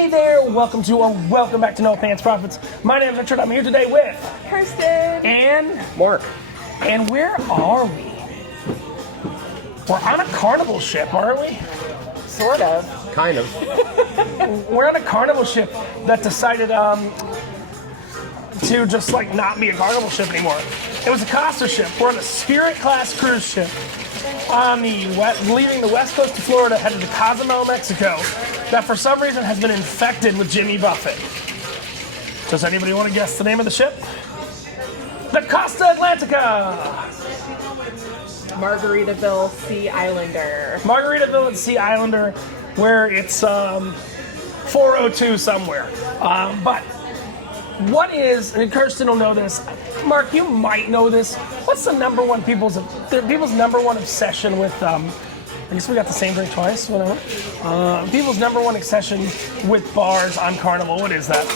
Hey there, welcome back to No Pants Profits. My name is Richard. I'm here today with Kirsten and Mark. And where are we? We're on a carnival ship, aren't we? sort of. Kind of. We're on a carnival ship that decided to just like not be a carnival ship anymore. It was a Costa ship. We're on a Spirit class cruise ship on the leaving the west coast of Florida, headed to Cozumel, Mexico, that for some reason has been infected with Jimmy Buffett. Does anybody want to guess the name of the ship? The Costa Atlantica! Margaritaville Sea Islander. Margaritaville and Sea Islander, where it's 402 somewhere. But what is, and Kirsten will know this, Mark, you might know this, what's the number one people's number one obsession with, I guess we got the same drink twice, whatever. People's number one obsession with bars on Carnival, what is that?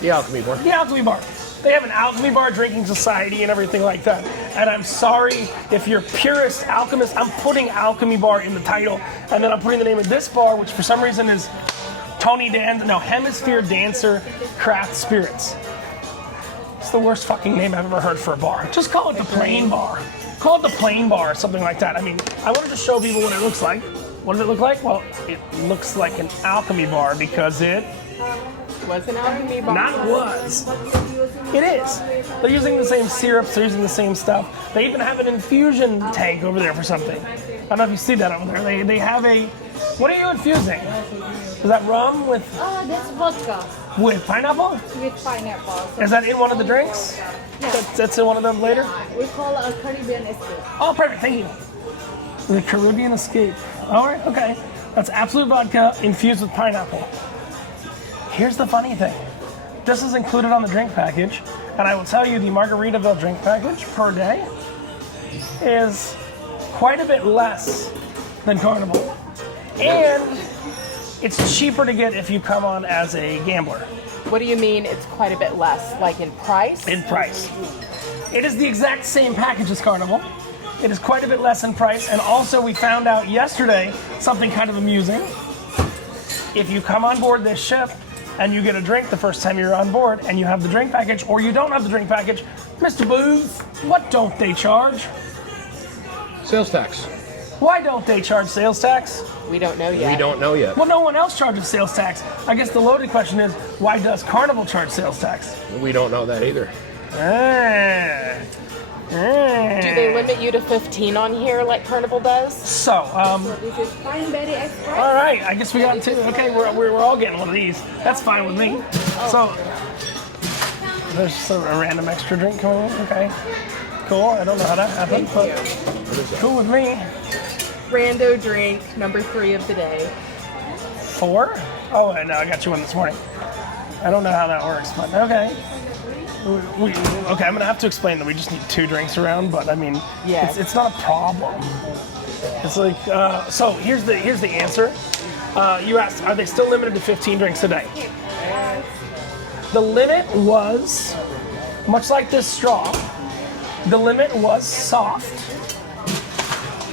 The Alchemy Bar. The Alchemy Bar. They have an Alchemy Bar drinking society and everything like that. And I'm sorry if you're purist alchemist, I'm putting Alchemy Bar in the title, and then I'm putting the name of this bar, which for some reason is Hemisphere Dancer Craft Spirits. It's the worst fucking name I've ever heard for a bar. Just call it the Plain Bar. Call it the Plain Bar or something like that. I mean, I wanted to show people what it looks like. What does it look like? Well, it looks like an Alchemy Bar because it Was an alchemy bar. not was. It is. They're using the same syrups, they're using the same stuff. They even have an infusion tank over there for something. I don't know if you see that over there. They have a, what are you infusing? Is that rum with That's vodka with pineapple? with pineapple. Is that in one of the drinks? That's in one of them later? We call it a Caribbean escape. Oh, perfect, thank you. The Caribbean Escape. All right, okay. That's absolute vodka infused with pineapple. Here's the funny thing. This is included on the drink package, and I will tell you the Margaritaville drink package per day is quite a bit less than Carnival. And it's cheaper to get if you come on as a gambler. What do you mean it's quite a bit less? Like in price? In price. It is the exact same package as Carnival. It is quite a bit less in price, and also we found out yesterday something kind of amusing. If you come on board this ship and you get a drink the first time you're on board and you have the drink package, or you don't have the drink package, Mr. Booth, what don't they charge? Sales tax. Why don't they charge sales tax? We don't know yet. We don't know yet. Well, no one else charges sales tax. I guess the loaded question is, why does Carnival charge sales tax? We don't know that either. Do they limit you to 15 on here like Carnival does? So, This is Fine Berry Express. all right, I guess we got two. Okay, we're all getting one of these. That's fine with me. So, there's just a random extra drink coming in. Okay, cool. I don't know how that happened, but cool with me. Rando drink, number 3 of the day. 4? Oh, I know. I got you one this morning. I don't know how that works, but okay. Okay, I'm gonna have to explain that we just need 2 drinks around, but I mean, Yeah. it's not a problem. It's like, so here's the answer. You asked, are they still limited to 15 drinks a day? The limit was, much like this straw, the limit was soft.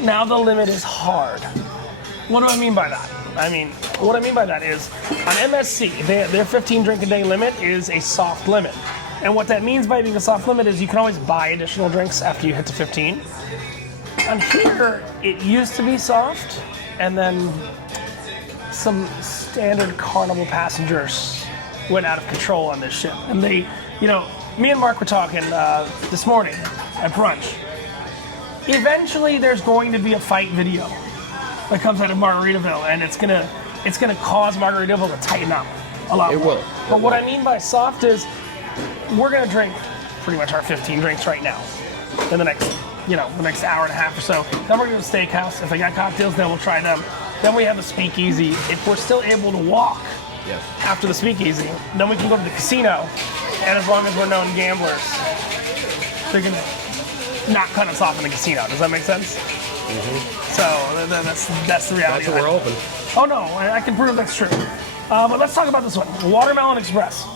Now the limit is hard. What do I mean by that? What I mean by that is, on MSC, their 15 drink a day limit is a soft limit. And what that means by being a soft limit is you can always buy additional drinks after you hit to 15. On here, it used to be soft, and then some standard Carnival passengers went out of control on this ship. And they, me and Mark were talking this morning at brunch. Eventually, there's going to be a fight video that comes out of Margaritaville, and it's gonna cause Margaritaville to tighten up a lot more. It will. But what I mean by soft is, we're gonna drink pretty much our 15 drinks right now in the next hour and a half or so. Then we're gonna go to the steakhouse. If they got cocktails, then we'll try them. Then we have the speakeasy. If we're still able to walk after the speakeasy, then we can go to the casino. And as long as we're known gamblers, they're gonna not cut us off in the casino. Does that make sense? Mm-hmm. So that's the reality. That's what we're open. Oh no, I can prove that's true. But let's talk about this one, Watermelon Express.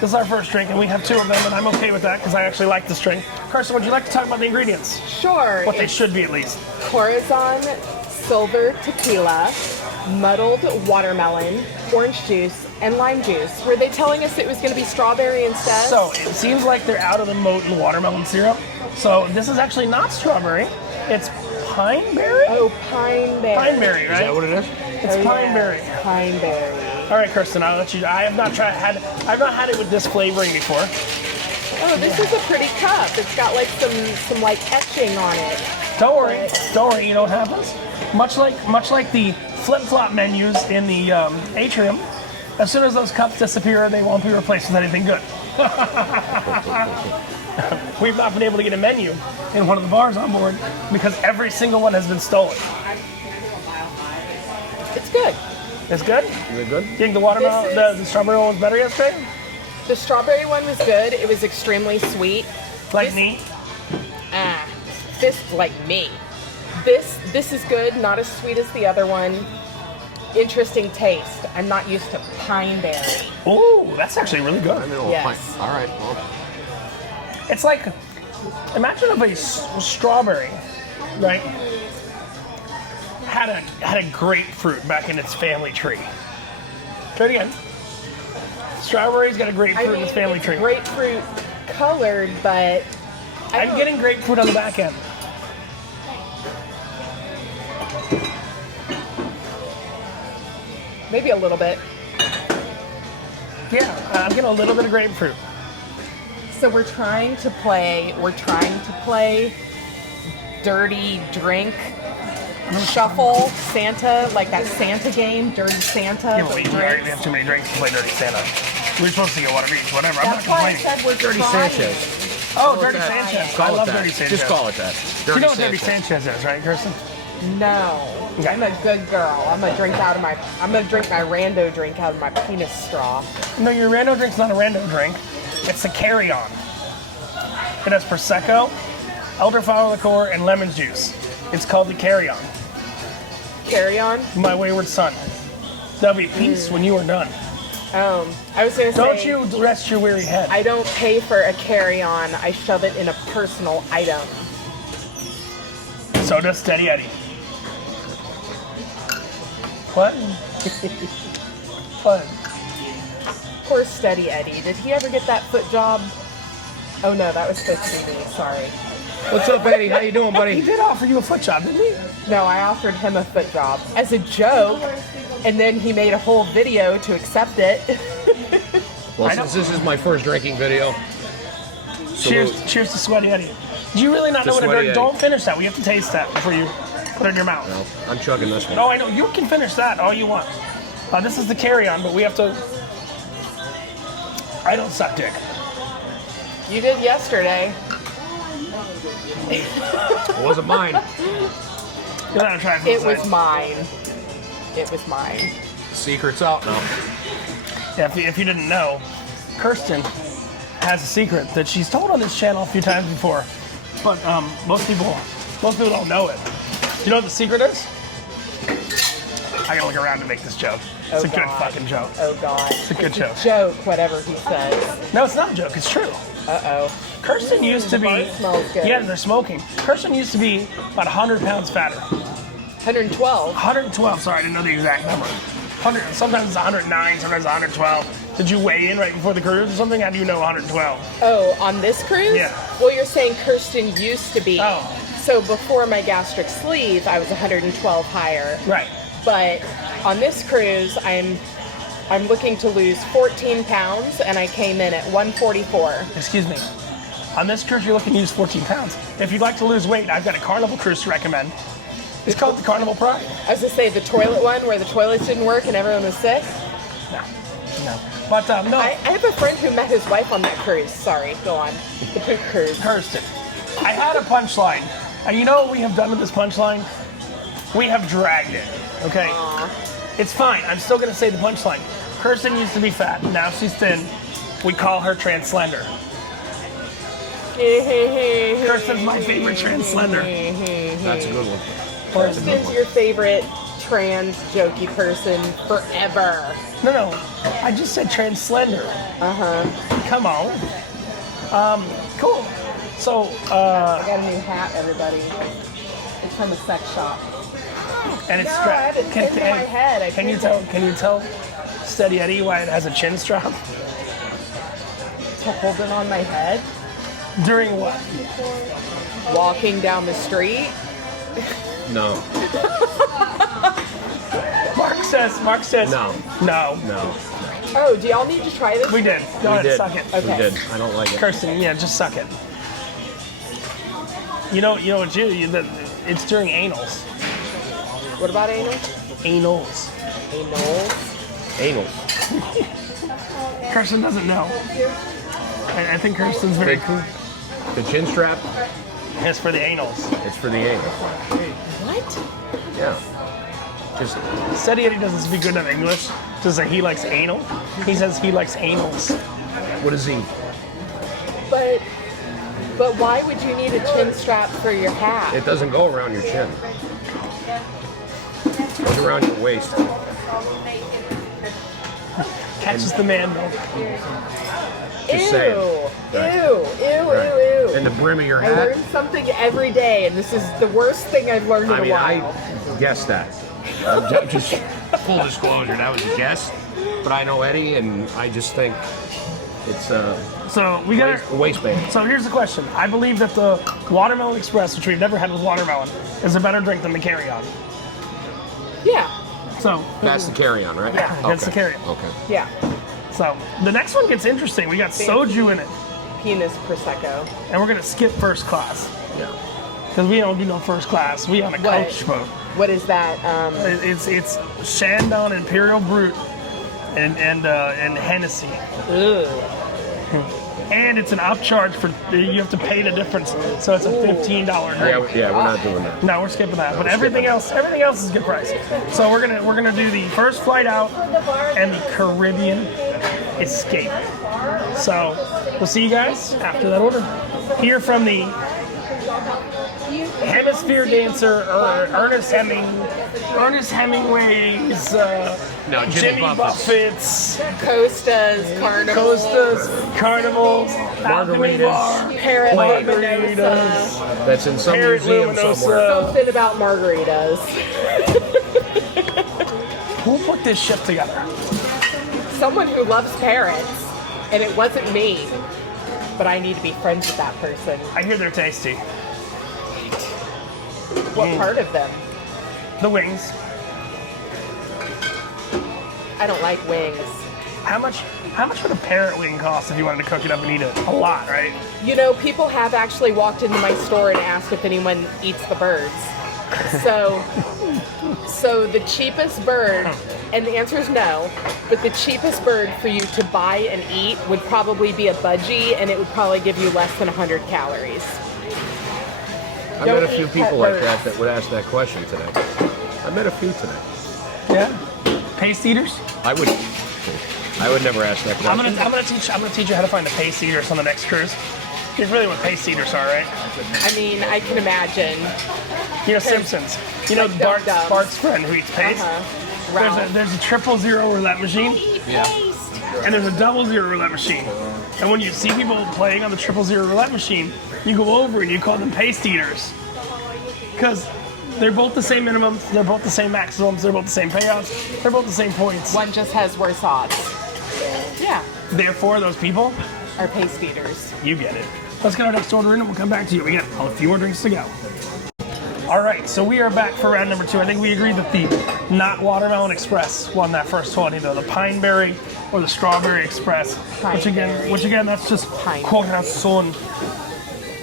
This is our first drink, and we have 2 of them, and I'm okay with that because I actually like this drink. Carson, would you like to talk about the ingredients? Sure. What they should be, at least. Corazon Silver Tequila, muddled watermelon, orange juice, and lime juice. Were they telling us it was going to be strawberry instead? So it seems like they're out of the molten watermelon syrup. So this is actually not strawberry. It's pine berry? Oh, pine berry. Pine berry, right? Is that what it is? It's pine berry. Pine berry. All right, Kirsten, I'll let you. I've not had it with this flavoring before. Oh, this is a pretty cup. It's got like some like etching on it. Don't worry. You know what happens? Much like the flip-flop menus in the atrium, as soon as those cups disappear, they won't be replaced with anything good. We've not been able to get a menu in one of the bars on board because every single one has been stolen. It's good. It's good? Is it good? You think the watermelon, the strawberry one was better yesterday? The strawberry one was good. It was extremely sweet. Like me? This like me. This is good. Not as sweet as the other one. Interesting taste. I'm not used to pine berry. Ooh, that's actually really good. Yes. All right. Well, It's like, imagine if a strawberry, right, had a grapefruit back in its family tree. Try it again. Strawberry's got a grapefruit in its family tree. Grapefruit colored, but I'm getting grapefruit on the back end. maybe a little bit. Yeah, I'm getting a little bit of grapefruit. So we're trying to play dirty drink shuffle Santa, like that Santa game, Dirty Santa. Yeah, but we already have too many drinks to play Dirty Santa. We're supposed to get one of each, whatever. I'm not That's why I complaining. said we're Dirty trying. Sanchez. Oh, Dirty that. Sanchez. Call I it love that. Dirty Sanchez. Just call it that. Do Dirty you know what Dirty Sanchez. Sanchez is, right, Kirsten? No, I'm a good girl. I'm gonna drink my rando drink out of my penis straw. No, your rando drink's not a rando drink. It's a carry-on. It has Prosecco, elderflower liqueur, and lemon juice. It's called the carry-on. Carry on. My wayward son. There'll be peace when you are done. I was gonna say. Don't you rest your weary head. I don't pay for a carry-on. I shove it in a personal item. So does Steady Eddie. What? What? Poor Steady Eddie. Did he ever get that foot job? Oh no, that was supposed to be me. Sorry. What's up, Eddie? How you doing, He buddy? did offer you a foot job, didn't he? No, I offered him a foot job as a joke, and then he made a whole video to accept it. Well, I know. since this is my first drinking video, salute. Cheers to Sweaty Eddie. Do you really not To know what a Sweaty dirty? Eddie. Don't finish that. We have to taste that before you put it in your mouth. No, I'm chugging this one. Oh, I know. You can finish that all you want. This is the carry-on, but we have to. I don't suck dick. You did yesterday. It wasn't mine. You're not trying to It was mine. It was mine. Secret's out now. Yeah, if you didn't know, Kirsten has a secret that she's told on this channel a few times before, but most people don't know it. Do you know what the secret is? I gotta look around to make this joke. It's Oh, a good God. fucking joke. Oh God. It's a good joke. Joke, whatever he says. No, it's not a joke. It's true. Uh-oh. Kirsten used to be. Bar smells good. Yeah, they're smoking. Kirsten used to be about 100 pounds fatter. 112. 112. Sorry, I didn't know the exact number. 100. Sometimes it's 109. Sometimes 112. Did you weigh in right before the cruise or something? How do you know 112? Oh, on this cruise? Yeah. Well, you're saying Kirsten used to be. Oh. So before my gastric sleeve, I was 112 higher. Right. But on this cruise, I'm looking to lose 14 pounds, and I came in at 144. Excuse me. On this cruise, you're looking to use 14 pounds. If you'd like to lose weight, I've got a Carnival cruise to recommend. It's called the Carnival Pride. I was gonna say the toilet one where the toilets didn't work and everyone was sick. No. But no. I have a friend who met his wife on that cruise. Sorry, go on. The poop cruise. Kirsten, I had a punchline. And you know what we have done with this punchline? We have dragged it, okay? It's fine. I'm still going to say the punchline. Kirsten used to be fat. Now she's thin. We call her trans slender. Kirsten's my favorite trans slender. That's a good one. Kirsten's your favorite trans jokey person forever. No. I just said trans slender. Come on. Cool. So, I got a new hat, everybody. It's from a sex shop. And it's No, I strapped. had it pinned to my head. I Can you couldn't. tell? Can you tell Steady Eddie why it has a chin strap? To hold it on my head, During what? walking down the street. No. Mark says. No. No. No. Oh, do y'all need to try this? We did. Go We ahead, did. suck it. We Okay. did. I don't like it. Kirsten, yeah, just suck it. You know what it's during anals. What about anal? Anals. Anal. Anal. Kirsten doesn't know. I think Kirsten's very cool. The chin strap, It's for the anals. it's for the anal. What? Yeah. Just Steady Eddie doesn't speak good enough English to say he likes anal. He says he likes anals. what is he? But why would you need a chin strap for your hat? It doesn't go around your chin. It goes around your waist. Catches the man milk. Just saying. Ew, Right. ew. And the brim of your I hat. learn something every day, and this is the worst thing I've learned in I a mean, while. I guessed that. I'm just full disclosure, that was a guess. But I know Eddie, and I just think it's a So we got. waistband. So here's the question. I believe that the Watermelon Express, which we've never had with watermelon, is a better drink than the carry-on. Yeah, So That's the carry-on, right? Yeah, that's the carry-on. Okay. yeah. So the next one gets interesting. We got soju in it, Penis prosecco. and we're gonna skip first class Yeah. because we don't do no first class. We on a What? coach boat. What is that? It's Shandong Imperial Brut and Hennessy, Ugh. and it's an upcharge for you have to pay the difference. So it's a $15 drink. Yeah, we're not doing that. No, we're skipping that. But everything else is good price. So we're gonna do the first flight out and the Caribbean Escape. So we'll see you guys after that order. Here from the Hemisphere Dancer Ernest Hemingway's No, Jimmy Buffett's Costas, Carnival, Costas Carnivals Margaritas. Parrot Margaritas. Luminosa. That's in some Parrot museum somewhere. Luminosa. Something about margaritas. Who put this shit together? Someone who loves parrots, and it wasn't me. But I need to be friends with that person. I hear they're tasty. What part of them? The wings. I don't like wings. How much would a parrot wing cost if you wanted to cook it up and eat it? A lot, right? You know, people have actually walked into my store and asked if anyone eats the birds. So the cheapest bird, and the answer is no, but the cheapest bird for you to buy and eat would probably be a budgie, and it would probably give you less than 100 calories. I met a Don't few eat people pet like birds. that would ask that question today. I met a few today. Yeah. Paste eaters? I would never ask that I'm question. gonna teach you how to find the paste eaters on the next cruise. Here's really what paste eaters are, right? I mean, I can imagine. You know Simpsons. You know Like Bart's dum-dums. friend who eats paste. Ralph. There's a 000 roulette machine. Yeah. And there's a 00 roulette machine. And when you see people playing on the 000 roulette machine, you go over and you call them paste eaters. Because they're both the same minimums, they're both the same maximums, they're both the same payouts, they're both the same points. One just has worse odds. Yeah, Therefore, those people, are paste eaters. you get it. Let's get our next order in and we'll come back to you. We got a few more drinks to go. All right, so we are back for round number 2. I think we agreed that the not Watermelon Express won that first one, either the Pineberry or the Strawberry Express, which again, that's just corazon.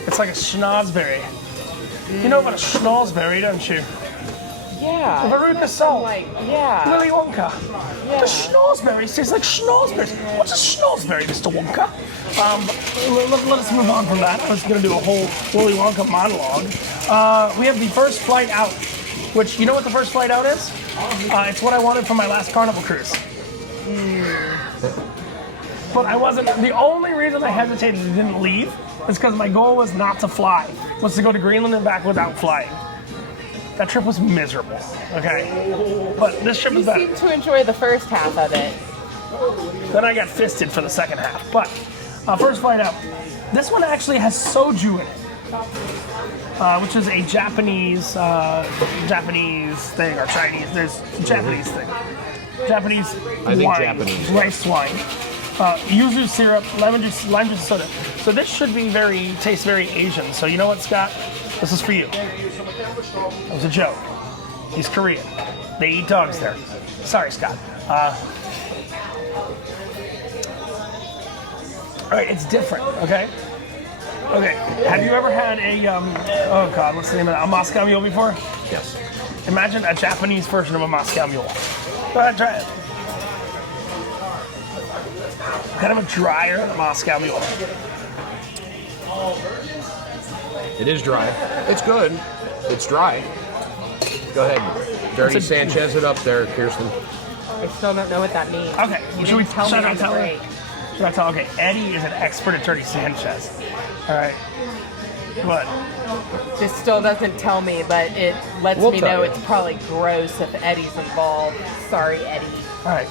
It's like a schnozberry. You know about a schnozberry, don't you? Yeah. Veruca Salt. Like, yeah. Willy Wonka. Yeah. The schnozberries taste like schnozberries. What's a schnozberry, Mr. Wonka? Let us move on from that. I was going to do a whole Willy Wonka monologue. We have the first flight out, which, you know what the first flight out is? It's what I wanted for my last Carnival cruise. But I wasn't, the only reason I hesitated and didn't leave is because my goal was not to fly, was to go to Greenland and back without flying. That trip was miserable, okay? But this trip You was better. seem to enjoy the first half of it. Then I got fisted for the second half. But first flight out. This one actually has soju in it. which is a Japanese thing, or Chinese. There's Japanese thing. Japanese I think wine, Japanese. rice wine. Yuzu syrup, lemon juice, lime juice, soda. So this should be taste very Asian. So you know what, Scott? This is for you. It was a joke. He's Korean. They eat dogs there. Sorry, Scott. All right, it's different. Okay. Okay. Have you ever had oh God, what's the name of that? A Moscow Mule before? Yes. Imagine a Japanese version of a Moscow Mule. Go ahead, try it. Kind of a drier Moscow Mule. It is dry. It's good. It's dry. Go ahead. Dirty Sanchez it up there, Kirsten. I still don't know what that means. Okay, You should we didn't tell me should I on the tell her? break. Should I tell? Okay, Eddie is an expert at Dirty Sanchez. All right. What? This still doesn't tell me, but it lets We'll me tell know you. it's probably gross if Eddie's involved. Sorry, Eddie. All right.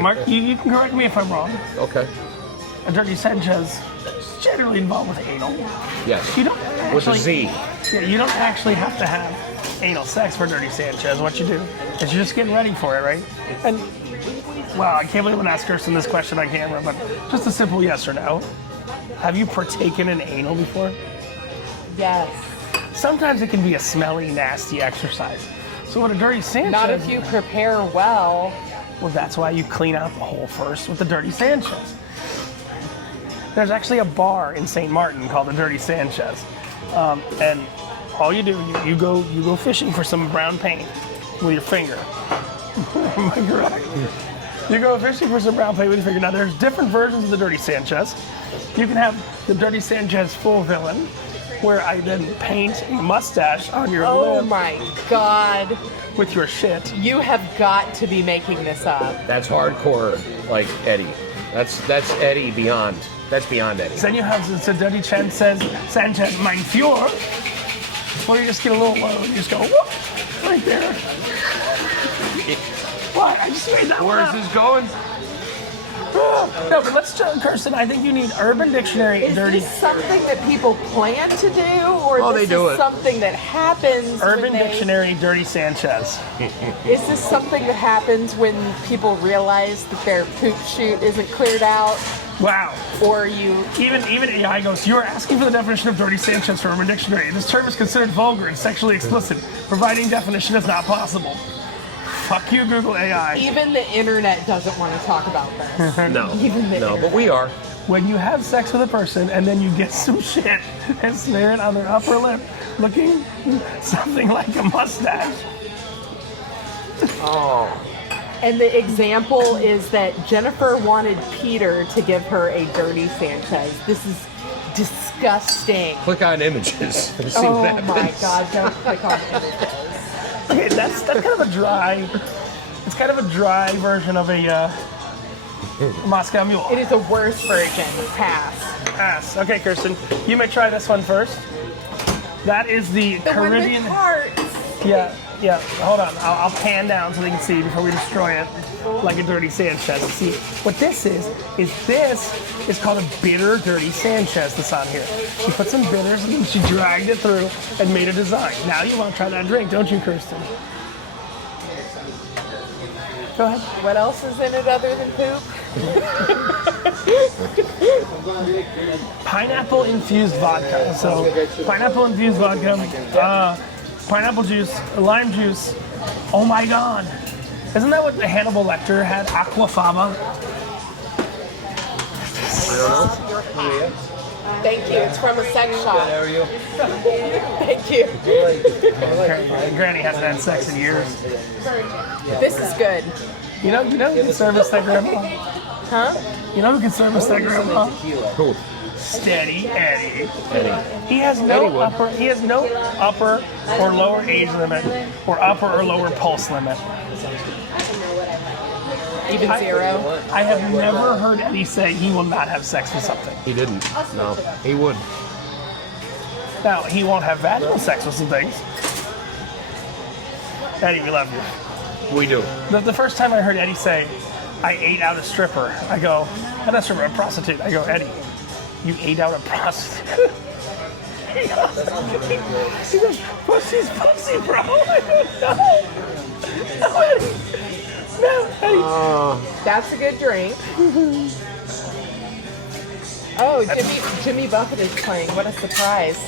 Mark, you can correct me if I'm wrong. Okay. A Dirty Sanchez is generally involved with anal. Yes. You don't With a actually, Z. Yeah, you don't actually have to have anal sex for Dirty Sanchez. What you do is you're just getting ready for it, right? And wow, I can't believe I'm asking Kirsten this question on camera, but just a simple yes or no. Have you partaken in anal before? Yes. Sometimes it can be a smelly, nasty exercise. So what a Dirty Sanchez... Not if you prepare well. Well, that's why you clean out the hole first with the Dirty Sanchez. There's actually a bar in St. Martin called the Dirty Sanchez. And all you do, you go fishing for some brown paint with your finger. Am I correct? You go fishing for some brown paint with your finger. Now, there's different versions of the Dirty Sanchez. You can have the Dirty Sanchez full villain, where I then paint a mustache on your Oh lip my God. with your shit. You have got to be making this up. That's hardcore, like Eddie. That's Eddie beyond. That's beyond Eddie. Then you have the Dirty Sanchez Mein Fuhr, where you just get a little low and you just go, whoop, right there. What? I just made that Where one is up. this going? No, but let's try, Kirsten, I think you need Urban Dictionary Is Dirty... this something that people plan to do, or Oh, this they do is it. something that happens? Urban when they- Dictionary Dirty Sanchez. Is this something that happens when people realize that their poop chute isn't cleared out, Wow. or you? Even AI goes, you are asking for the definition of Dirty Sanchez from Urban Dictionary. This term is considered vulgar and sexually explicit. Providing definition is not possible. Fuck you, Google AI. Even the internet doesn't want to talk about this. No. Even the No, internet. but we are. When you have sex with a person and then you get some shit and smear it on their upper lip, looking something like a mustache. Oh. And the example is that Jennifer wanted Peter to give her a Dirty Sanchez. This is disgusting. Click on images and see Oh what happens. my God! Don't click on images. Okay, that's kind of a dry. It's kind of a dry version of a Moscow Mule. It is a worse version. Pass. Ass. Okay, Kirsten, you may try this one first. That is the The one with Caribbean. hearts. Yeah. Hold on. I'll pan down so they can see before we destroy it, like a Dirty Sanchez. See what this is called a bitter Dirty Sanchez. That's on here. She put some bitters and she dragged it through and made a design. Now you want to try that drink, don't you, Kirsten? Go ahead. What else is in it other than poop? Pineapple infused vodka. So pineapple infused vodka, pineapple juice, lime juice. Oh my God! Isn't that what Hannibal Lecter had? Aquafaba. Thank you. It's from a sex shop. How are you? Thank you. Granny hasn't had sex in years. This is good. You know who can service that grandma? Huh? You know who can service that grandma? Cool. Steady Eddie. Eddie. He has no upper or lower age limit or upper or lower pulse limit. Even zero. I have never heard Eddie say he will not have sex with something. He didn't. No. He would. Now, he won't have vaginal sex with some things. Eddie, we love you. We do. The first time I heard Eddie say, I ate out a stripper, I go, not a stripper, a prostitute. I go, Eddie, you ate out a prostitute? He goes, pussy's pussy, bro. I don't know. No, Eddie. No, Eddie. That's a good drink. Oh, Jimmy Buffett is playing. What a surprise.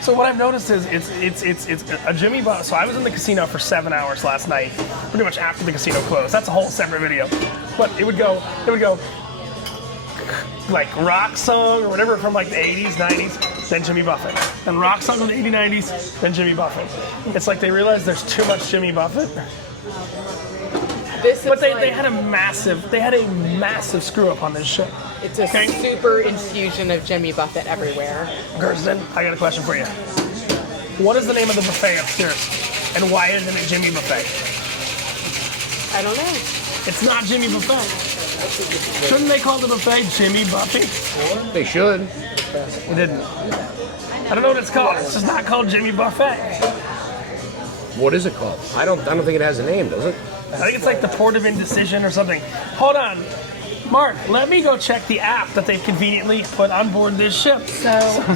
So what I've noticed is it's a Jimmy Buffett. So I was in the casino for 7 hours last night, pretty much after the casino closed. That's a whole separate video. But it would go like rock song or whatever from like the 80s, 90s, then Jimmy Buffett. Then rock song from the 80s, 90s, then Jimmy Buffett. It's like they realized there's too much Jimmy Buffett. But they had a massive screw up on this ship. It's a super infusion of Jimmy Buffett everywhere. Kirsten, I got a question for you. What is the name of the buffet upstairs? And why isn't it Jimmy Buffet? I don't know. It's not Jimmy Buffet. Shouldn't they call the buffet Jimmy Buffett? They should. They didn't. I don't know what it's called. It's just not called Jimmy Buffet. What is it called? I don't think it has a name, does it? I think it's like the Port of Indecision or something. Hold on. Mark, let me go check the app that they've conveniently put on board this ship. So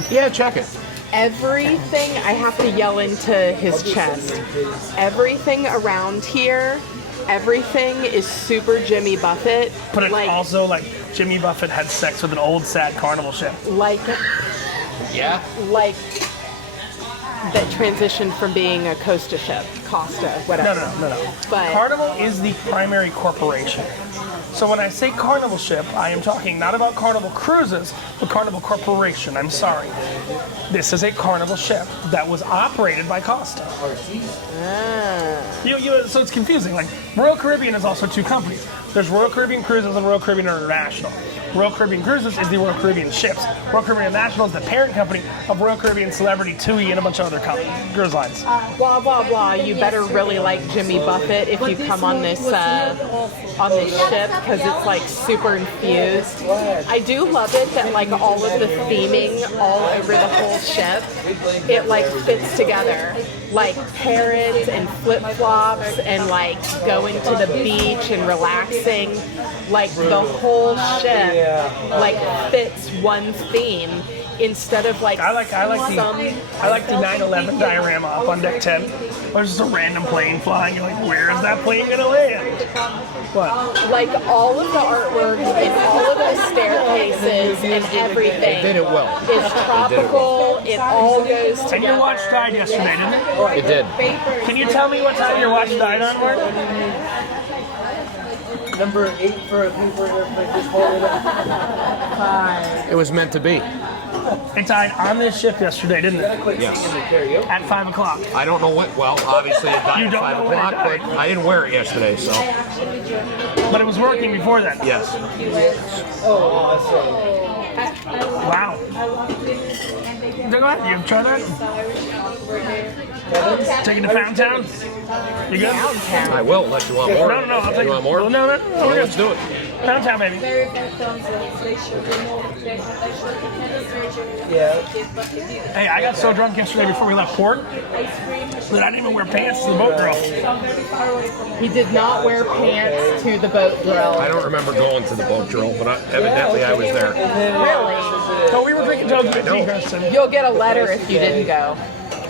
Yeah, check it. everything, I have to yell into his chest. Everything around here, everything is super Jimmy Buffett. But it's also like Jimmy Buffett had sex with an old sad carnival ship. Yeah. Like that transitioned from being a Costa ship, whatever. No. But Carnival is the primary corporation. So when I say Carnival ship, I am talking not about Carnival Cruises, but Carnival Corporation. I'm sorry. This is a Carnival ship that was operated by Costa. So it's confusing. Like Royal Caribbean is also two companies. There's Royal Caribbean Cruises and Royal Caribbean International. Royal Caribbean Cruises is the Royal Caribbean ships. Royal Caribbean International is the parent company of Royal Caribbean Celebrity, TUI, and a bunch of other cruise lines. blah blah blah. You better really like Jimmy Buffett if you come on this ship because it's like super infused. I do love it that like all of the theming all over the whole ship, it like fits together. Like parrots and flip-flops and like going to the beach and relaxing. Like the whole ship like fits one theme instead of like I like the 9/11 diorama up on deck 10. There's just a random plane flying. You're like, where is that plane gonna land? What? like all of the artwork and all of the staircases and everything. They did it well. It's tropical. It all goes together. And your watch died yesterday, didn't it? It did. Can you tell me what time your watch died on, Mark? Number 8 for a paper airplane, just hold it up. It was meant to be. It died on this ship yesterday, didn't it? Yes. At 5 o'clock. I don't know what. Well, obviously it died You at don't 5 know when it o'clock, but died. I didn't wear it yesterday, so But it was working before then. yes. Oh, awesome. Wow. Go ahead. You try that? Take it to Fountain Town? You good? I will unless you want more. No. I'll take You it. want more? No. Well, We're let's good. do it. Fountain Town, baby. Yeah. Hey, I got so drunk yesterday before we left port that I didn't even wear pants to the boat girl. He did not wear pants to the boat grill. I don't remember going to the boat drill, but evidently I was there. Really? So we were drinking jugs of tea, Kirsten. You'll get a letter if you didn't go.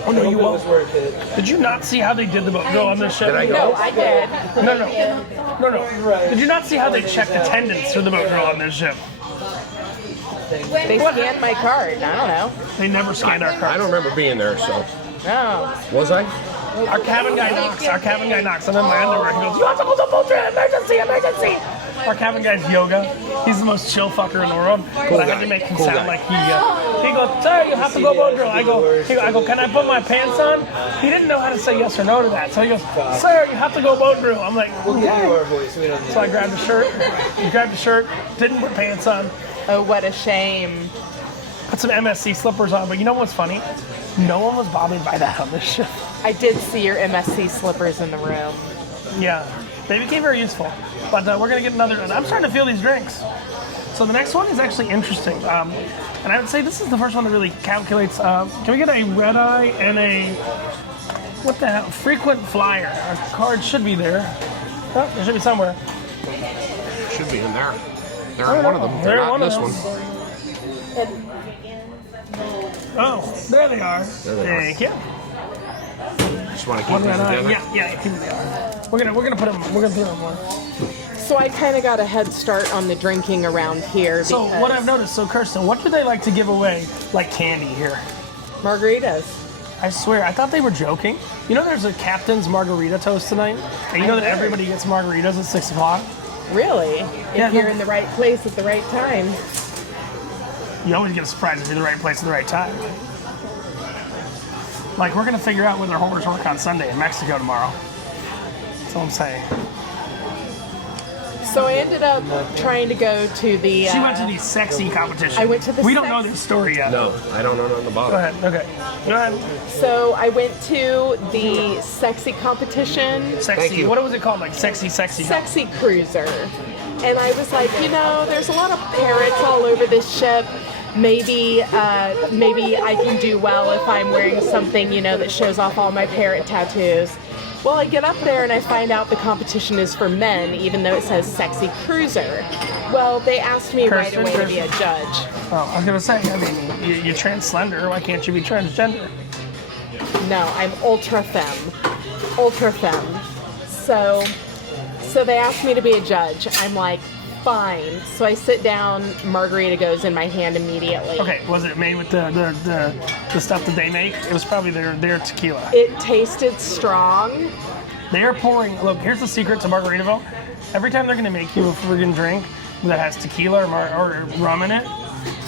Oh, no, you It was won't. worth it. Did you not see how they did the boat girl on this ship? Did I go? No, I did. No. Did you not see how they checked attendance for the boat girl on this ship? They scanned my card. I don't know. They never scanned our I cards. don't remember being there, so. No. Was I? Our cabin guy knocks. I'm in my underwear. He goes, you have to go to the boat drill. Emergency. Our cabin guy's Yoga. He's the most chill fucker in the world. But I had to make him Cool sound guy. like he goes, sir, you have to go boat drill. I go, can I put my pants on? He didn't know how to say yes or no to that. So he goes, sir, you have to go boat drill. I'm like, We'll give you our voice. We don't need so I grabbed the shirt, didn't put pants on, Oh, what a shame. put some MSC slippers on. But you know what's funny? No one was bothered by that on this ship. I did see your MSC slippers in the room. Yeah, they became very useful. But we're gonna get another. I'm starting to feel these drinks. So the next one is actually interesting, and I would say this is the first one that really calculates. Can we get a red eye and a what the hell? Frequent flyer. Our card should be there. Oh, it should be somewhere. Should be in there. They're in one of them. They're not in this one. Oh, there they are. Thank you. Just want to keep these together. Yeah, here they are. We're gonna put them. We're gonna put them more. So I kind of got a head start on the drinking around here. So what I've noticed, Kirsten, what do they like to give away like candy here? Margaritas. I swear, I thought they were joking. You know, there's a captain's margarita toast tonight, and you know that everybody gets margaritas at 6 o'clock. Really? Yeah, If you're in the right place at the right time. You always get a surprise if you're in the right place at the right time. Like, we're gonna figure out whether holders work on Sunday in Mexico tomorrow. That's all I'm saying. So I ended up trying to go to the... She went to the sexy competition. I went to the We don't know this story yet. No, I don't know nothing about Go it. ahead, okay. Go ahead. So I went to the sexy competition. Sexy, Thank you. what was it called? Like sexy. Sexy cruiser. And I was like, you know, there's a lot of parrots all over this ship. Maybe I can do well if I'm wearing something, you know, that shows off all my parrot tattoos. Well, I get up there and I find out the competition is for men, even though it says sexy cruiser. Well, they asked me right away to be a judge. Oh, I was gonna say, I mean, you're trans slender. Why can't you be transgender? No, I'm ultra femme. Ultra femme. So they asked me to be a judge. I'm like, fine. So I sit down, margarita goes in my hand immediately. Okay, was it made with the stuff that they make? It was probably their tequila. It tasted strong. They're pouring. Look, here's the secret to Margaritaville. Every time they're gonna make you a friggin' drink that has tequila or rum in it,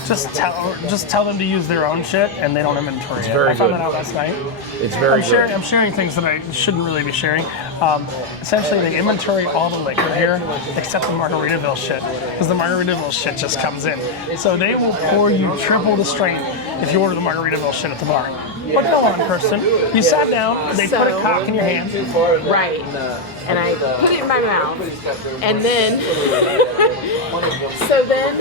just tell them to use their own shit, and they don't inventory it. very I found good. that out last night. It's very good. I'm sharing things that I shouldn't really be sharing. Essentially, they inventory all the liquor here except the Margaritaville shit, because the Margaritaville shit just comes in. So they will pour you triple the strength if you order the Margaritaville shit at the bar. But go on, Kirsten. You sat down. They put a cock in your hand. Right. And I put it in my mouth. And then, so then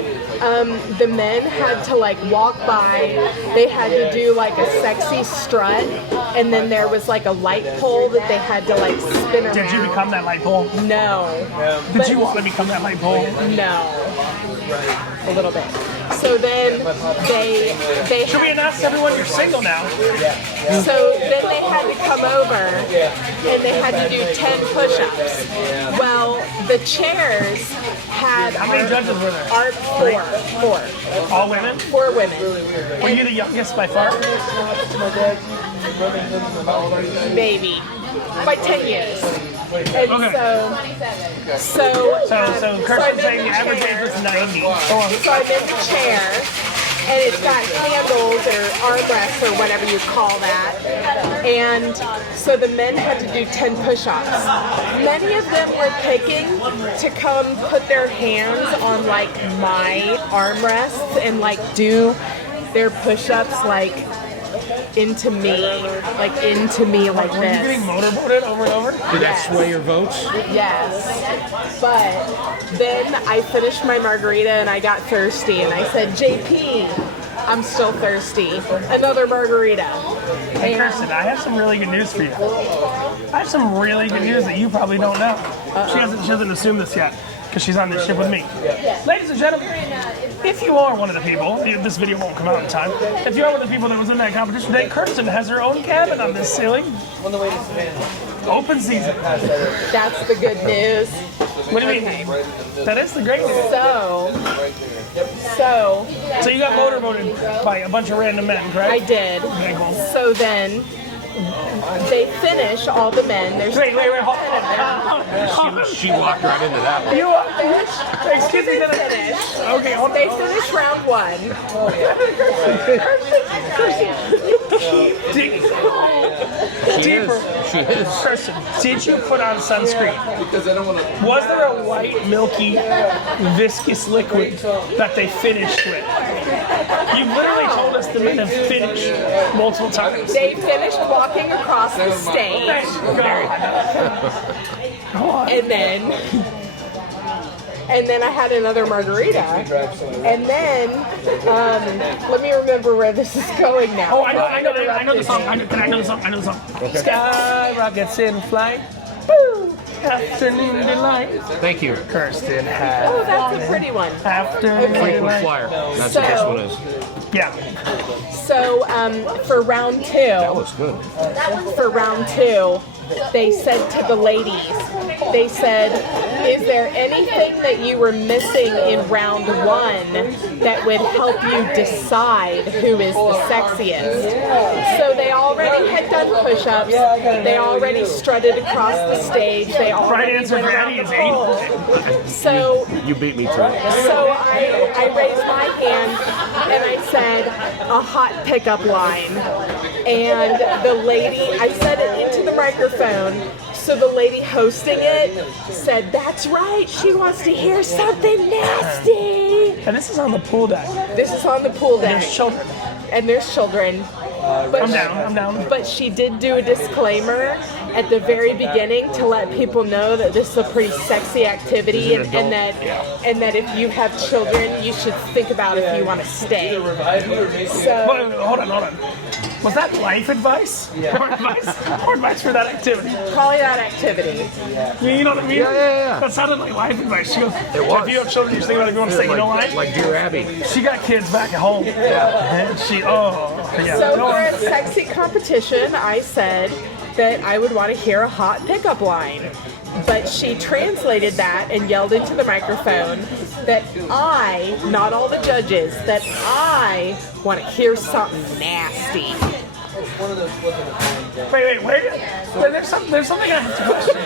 the men had to like walk by. They had to do like a sexy strut. And then there was like a light pole that they had to like spin around. Did you become that light pole? No. Did you want to become that light pole? No. A little bit. So then they Should we announce to everyone you're single now? So then they had to come over and they had to do 10 push-ups. Well, the chairs had How many judges were there? four. All women? 4 women. Were you the youngest by far? Maybe. By 10 years. And Okay. so So I'm Kirsten's in saying the the average chair. age is 90. So I'm in the chair, and it's got handles or armrests or whatever you call that. And so the men had to do 10 push-ups. Many of them were picking to come put their hands on like my armrests and like do their push-ups like into me like Were you getting this. motorboated over and over? Did that sway your votes? Yes. But then I finished my margarita and I got thirsty and I said, JP, I'm still thirsty. Another margarita. Hey, Kirsten, I have some really good news for you. I have some really good news that you probably don't know. She hasn't assumed this yet, because she's on this ship with me. Ladies and gentlemen, if you are one of the people, this video won't come out in time, if you are one of the people that was in that competition today, Kirsten has her own cabin on this sailing. Open season. That's the good news. What do you mean? That is the great news. So So you got motorboated by a bunch of random men, I correct? did. Okay, cool. So then they finish, all the men. There's Wait, hold on. She walked right into that one. You excuse me, finish. okay, hold on. They finish round 1. She is. Kirsten, did you put on sunscreen? Was there a white, milky, viscous liquid that they finished with? You literally told us the men have finished multiple times. They finished walking across the stage. And then I had another margarita. And then, let me remember where this is going now. Oh, I know the song. I know the song. Sky rockets in flight. Boo! Afternoon delight. Thank you. Kirsten had. Oh, that's a pretty one. Afternoon Frequent delight. flyer. That's So- what this one is. Yeah. So for round That 2, looks good. they said to the ladies, they said, is there anything that you were missing in round 1 that would help you decide who is the sexiest? So they already had done push-ups, they already strutted across the stage, they Right already answer went for around Eddie the is pole. 8. So You beat me to it. So I raised my hand and I said a hot pickup line. And the lady, I said it into the microphone. So the lady hosting it said, that's right, she wants to hear something nasty. And this is on the pool deck. This is on the pool deck. There's children. And there's children. But I'm down. But she did do a disclaimer at the very beginning to let people know that this is a pretty sexy activity, Is it and that if you have children, you should think about if you want to stay. So Wait, hold on. Was that life advice? Or advice for that activity? probably that activity. You know what I mean? Yeah. That sounded like life advice. She goes, It was. if you have children, you're thinking about going to say, you know what? Like Dear Abby. She got kids back at home. And she, yeah. So No, for a sexy competition, I said that I would want to hear a hot pickup line. But she translated that and yelled into the microphone that I, not all the judges, that I want to hear something nasty. Wait. There's something I have to question.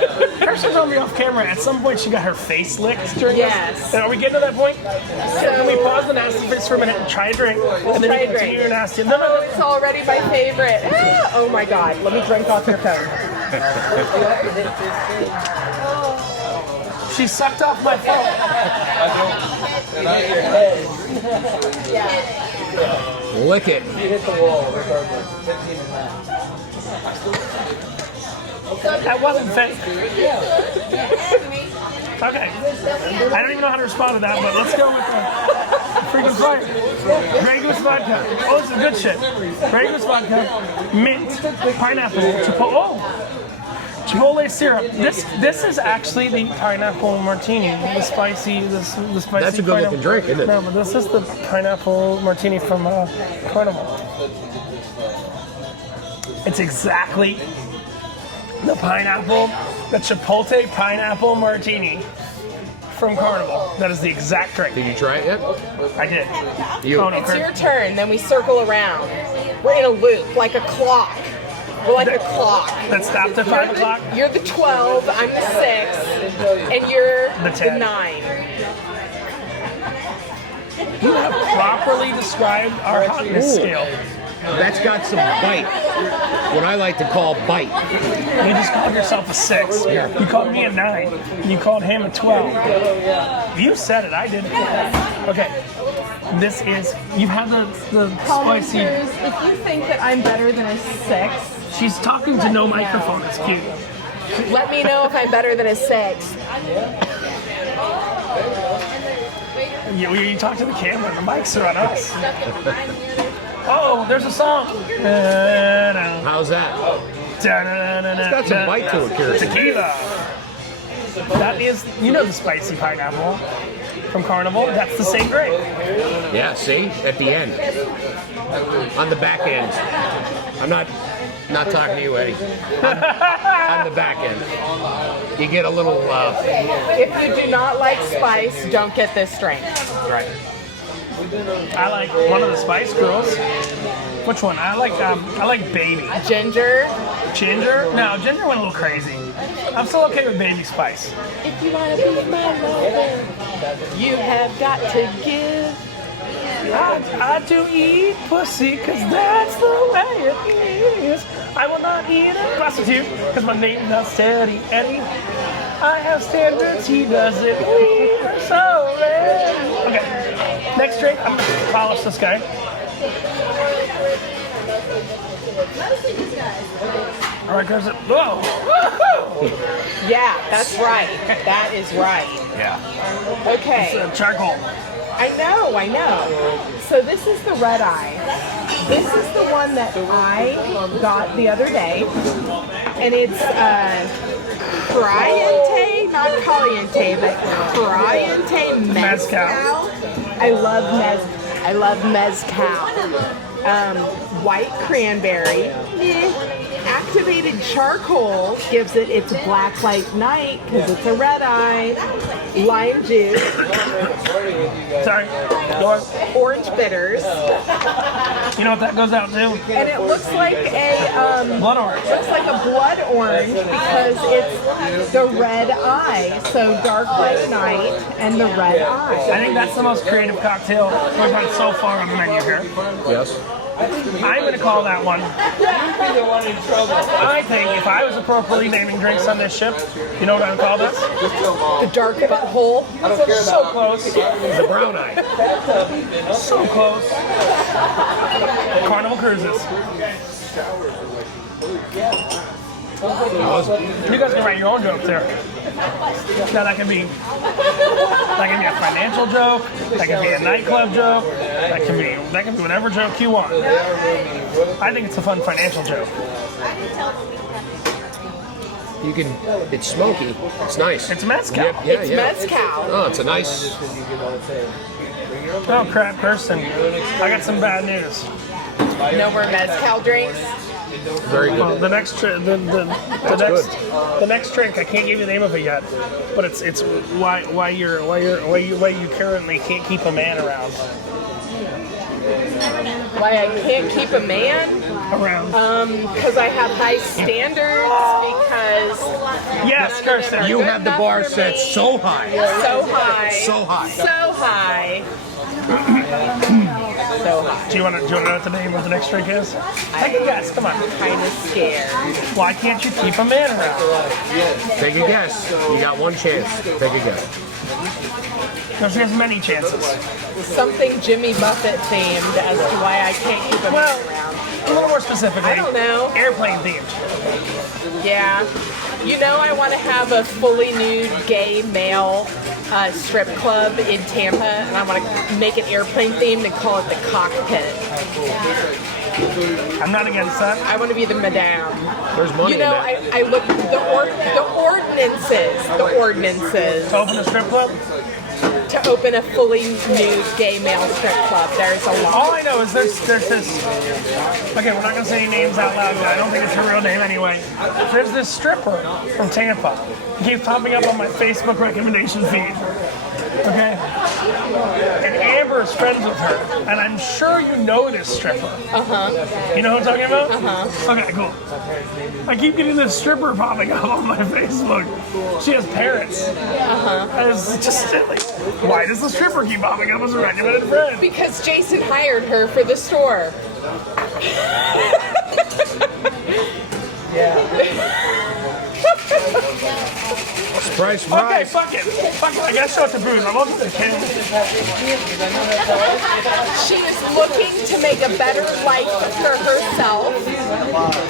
Kirsten told me off camera, at some point she got her face licked during Yes. this. Are we getting to that point? Can we pause the nasty face for a minute and try a drink? And then try you a drink. continue your nasty. No. It's already my favorite. Ah, oh my God, let me drink off your phone. She sucked off my phone. Lick it. You hit the wall regardless. 15 and that. That wasn't fake. Okay. I don't even know how to respond to that, but let's go with the freaking fire. Grey Goose vodka. Oh, this is good shit. Grey Goose vodka, mint, pineapple, Chipotle syrup. This is actually the pineapple martini. The spicy. The spicy. That's a good looking drink, isn't it? No, but this is the pineapple martini from Carnival. It's exactly the Chipotle pineapple martini from Carnival. That is the exact drink. Did you try it yet? I did. You. Oh, no, It's your turn, then we circle around. We're in a loop, like a clock. We're like a clock. That stopped at 5 o'clock. You're the 12, I'm the 6, and you're The 10. 9. You have properly described our hotness scale. That's got some bite. What I like to call bite. You just called yourself a 6. You called me a 9. You called him a 12. You said it, I didn't. Okay. This is, you've had the spicy. If you think that I'm better than a 6, She's talking to no microphone. It's cute. let me know if I'm better than a 6. You talk to the camera. The mics are on us. Oh, there's a song. How's that? It's got some bite to it, Kirsten. Tequila. That is, the spicy pineapple from Carnival. That's the same drink. Yeah, see? At the end. On the back end. I'm not talking to you, Eddie. On the back end. You get a little, If you do not like spice, don't get this drink. right. I like one of the Spice Girls. Which one? I like Baby. Ginger. Ginger? No, Ginger went a little crazy. I'm still okay with Baby Spice. If you want to be my lover, you have got to give. I do eat pussy, cause that's the way it is. I will not eat a prostitute, cause my name's not Steady Eddie. I have standards, he doesn't. We are so ready. Okay, next drink, I'm gonna polish this guy. All right, guys. Whoa! Yeah, that's right. That is right. Yeah. Okay. Charcoal. I know. So this is the red eye. This is the one that I got the other day, and it's Caliente, not caliente, but caliente mezcal. I love mezcal. White cranberry. Activated charcoal gives it its black like night because it's a red eye. Lime juice. Sorry. Go on. Orange bitters. You know what that goes out to? And it looks like a Blood orange. looks like a blood orange because it's the red eye. So dark like night and the red eye. I think that's the most creative cocktail we've had so far on the menu here. Yes. I'm going to call that one. I think if I was appropriately naming drinks on this ship, you know what I would call this? The dark butthole. So close. The brown eye. So close. Carnival Cruises. You guys can write your own jokes there. Now that can be a financial joke, that can be a nightclub joke, that can be whatever joke you want. I think it's a fun financial joke. You can. It's smoky. It's nice. It's mezcal. Yep, yeah, It's yeah. mezcal. Oh, it's a nice. Oh crap, Kirsten. I got some bad news. No more mezcal drinks. Very good. Well, the next drink, I can't give you the name of it yet, but it's why you currently can't keep a man around. Why I can't keep a man? Because I have high standards. Because Yes, Kirsten. You have the bar set so high. so high, So high. so high, so high. Do you want to know what the name of the next drink is? Take a guess. Come on. Kind of scared. Why can't you keep a man around? Take a guess. You got one chance. Take a guess. Because he has many chances. Something Jimmy Buffett themed as to why I can't keep a Well, man around. a little more specifically. I don't know. Airplane themed. Yeah. You know, I want to have a fully nude gay male strip club in Tampa, and I want to make it airplane themed and call it the Cockpit. I'm not against that. I want to be the madame. There's money You know, in that. I look the ordinances To open a strip club? to open a fully nude gay male strip club. There's a lot. All I know is there's this. Okay, we're not gonna say names out loud. I don't think it's her real name anyway. There's this stripper from Tampa. He keeps popping up on my Facebook recommendation feed. Okay, and Amber is friends with her, and I'm sure you know this stripper. You know what I'm talking about? Okay, cool. I keep getting this stripper popping up on my Facebook. She has parents. And it's just like, why does the stripper keep popping up as a recommended friend? Because Jason hired her for the store. Surprise, Okay, surprise. fuck it. Fuck it. I gotta show it to Bruce. I'm also a kid. She is looking to make a better life for herself,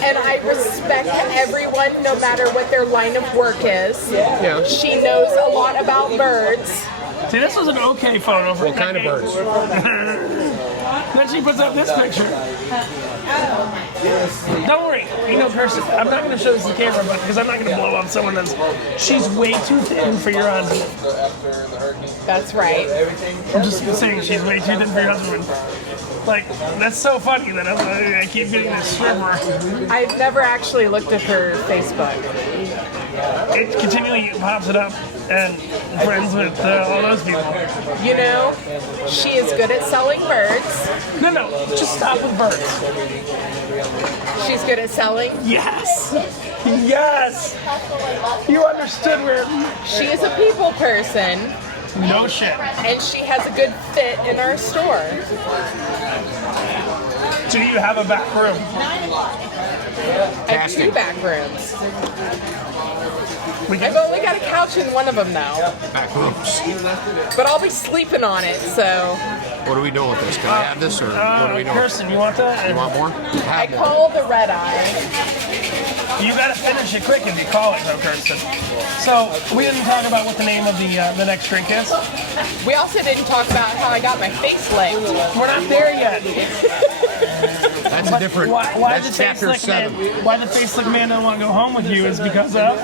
and I respect everyone no matter what their line of work is. Yeah. She knows a lot about birds. See, this was an okay photo for What kind of birds? Then she puts up this picture. Don't worry, you know, Kirsten, I'm not going to show this to the camera, but because I'm not going to blow up someone that's. She's way too thin for your husband. That's right. I'm just saying, she's way too thin for your husband. Like, that's so funny that I keep getting this stripper. I've never actually looked at her Facebook. It continually pops it up and friends with all those people. You know, she is good at selling birds. No, just stop with birds. She's good at selling. Yes! Yes! You understood where. She is a people person, No shit. and she has a good fit in our store. Do you have a back room? I have 2 back rooms. We I've can, only got a couch in one of them now, Back rooms. but I'll be sleeping on it, so What are we doing with this? Can I have this or what are we doing? Kirsten, you want that? You want more? I Have more. call the red eye. You gotta finish it quick if you call it though, Kirsten. So, we didn't talk about what the name of the next drink is. We also didn't talk about how I got my face licked. We're not there yet. That's a different. Why That's the chapter face slick 7. man? Why the face slick man doesn't want to go home with you is because of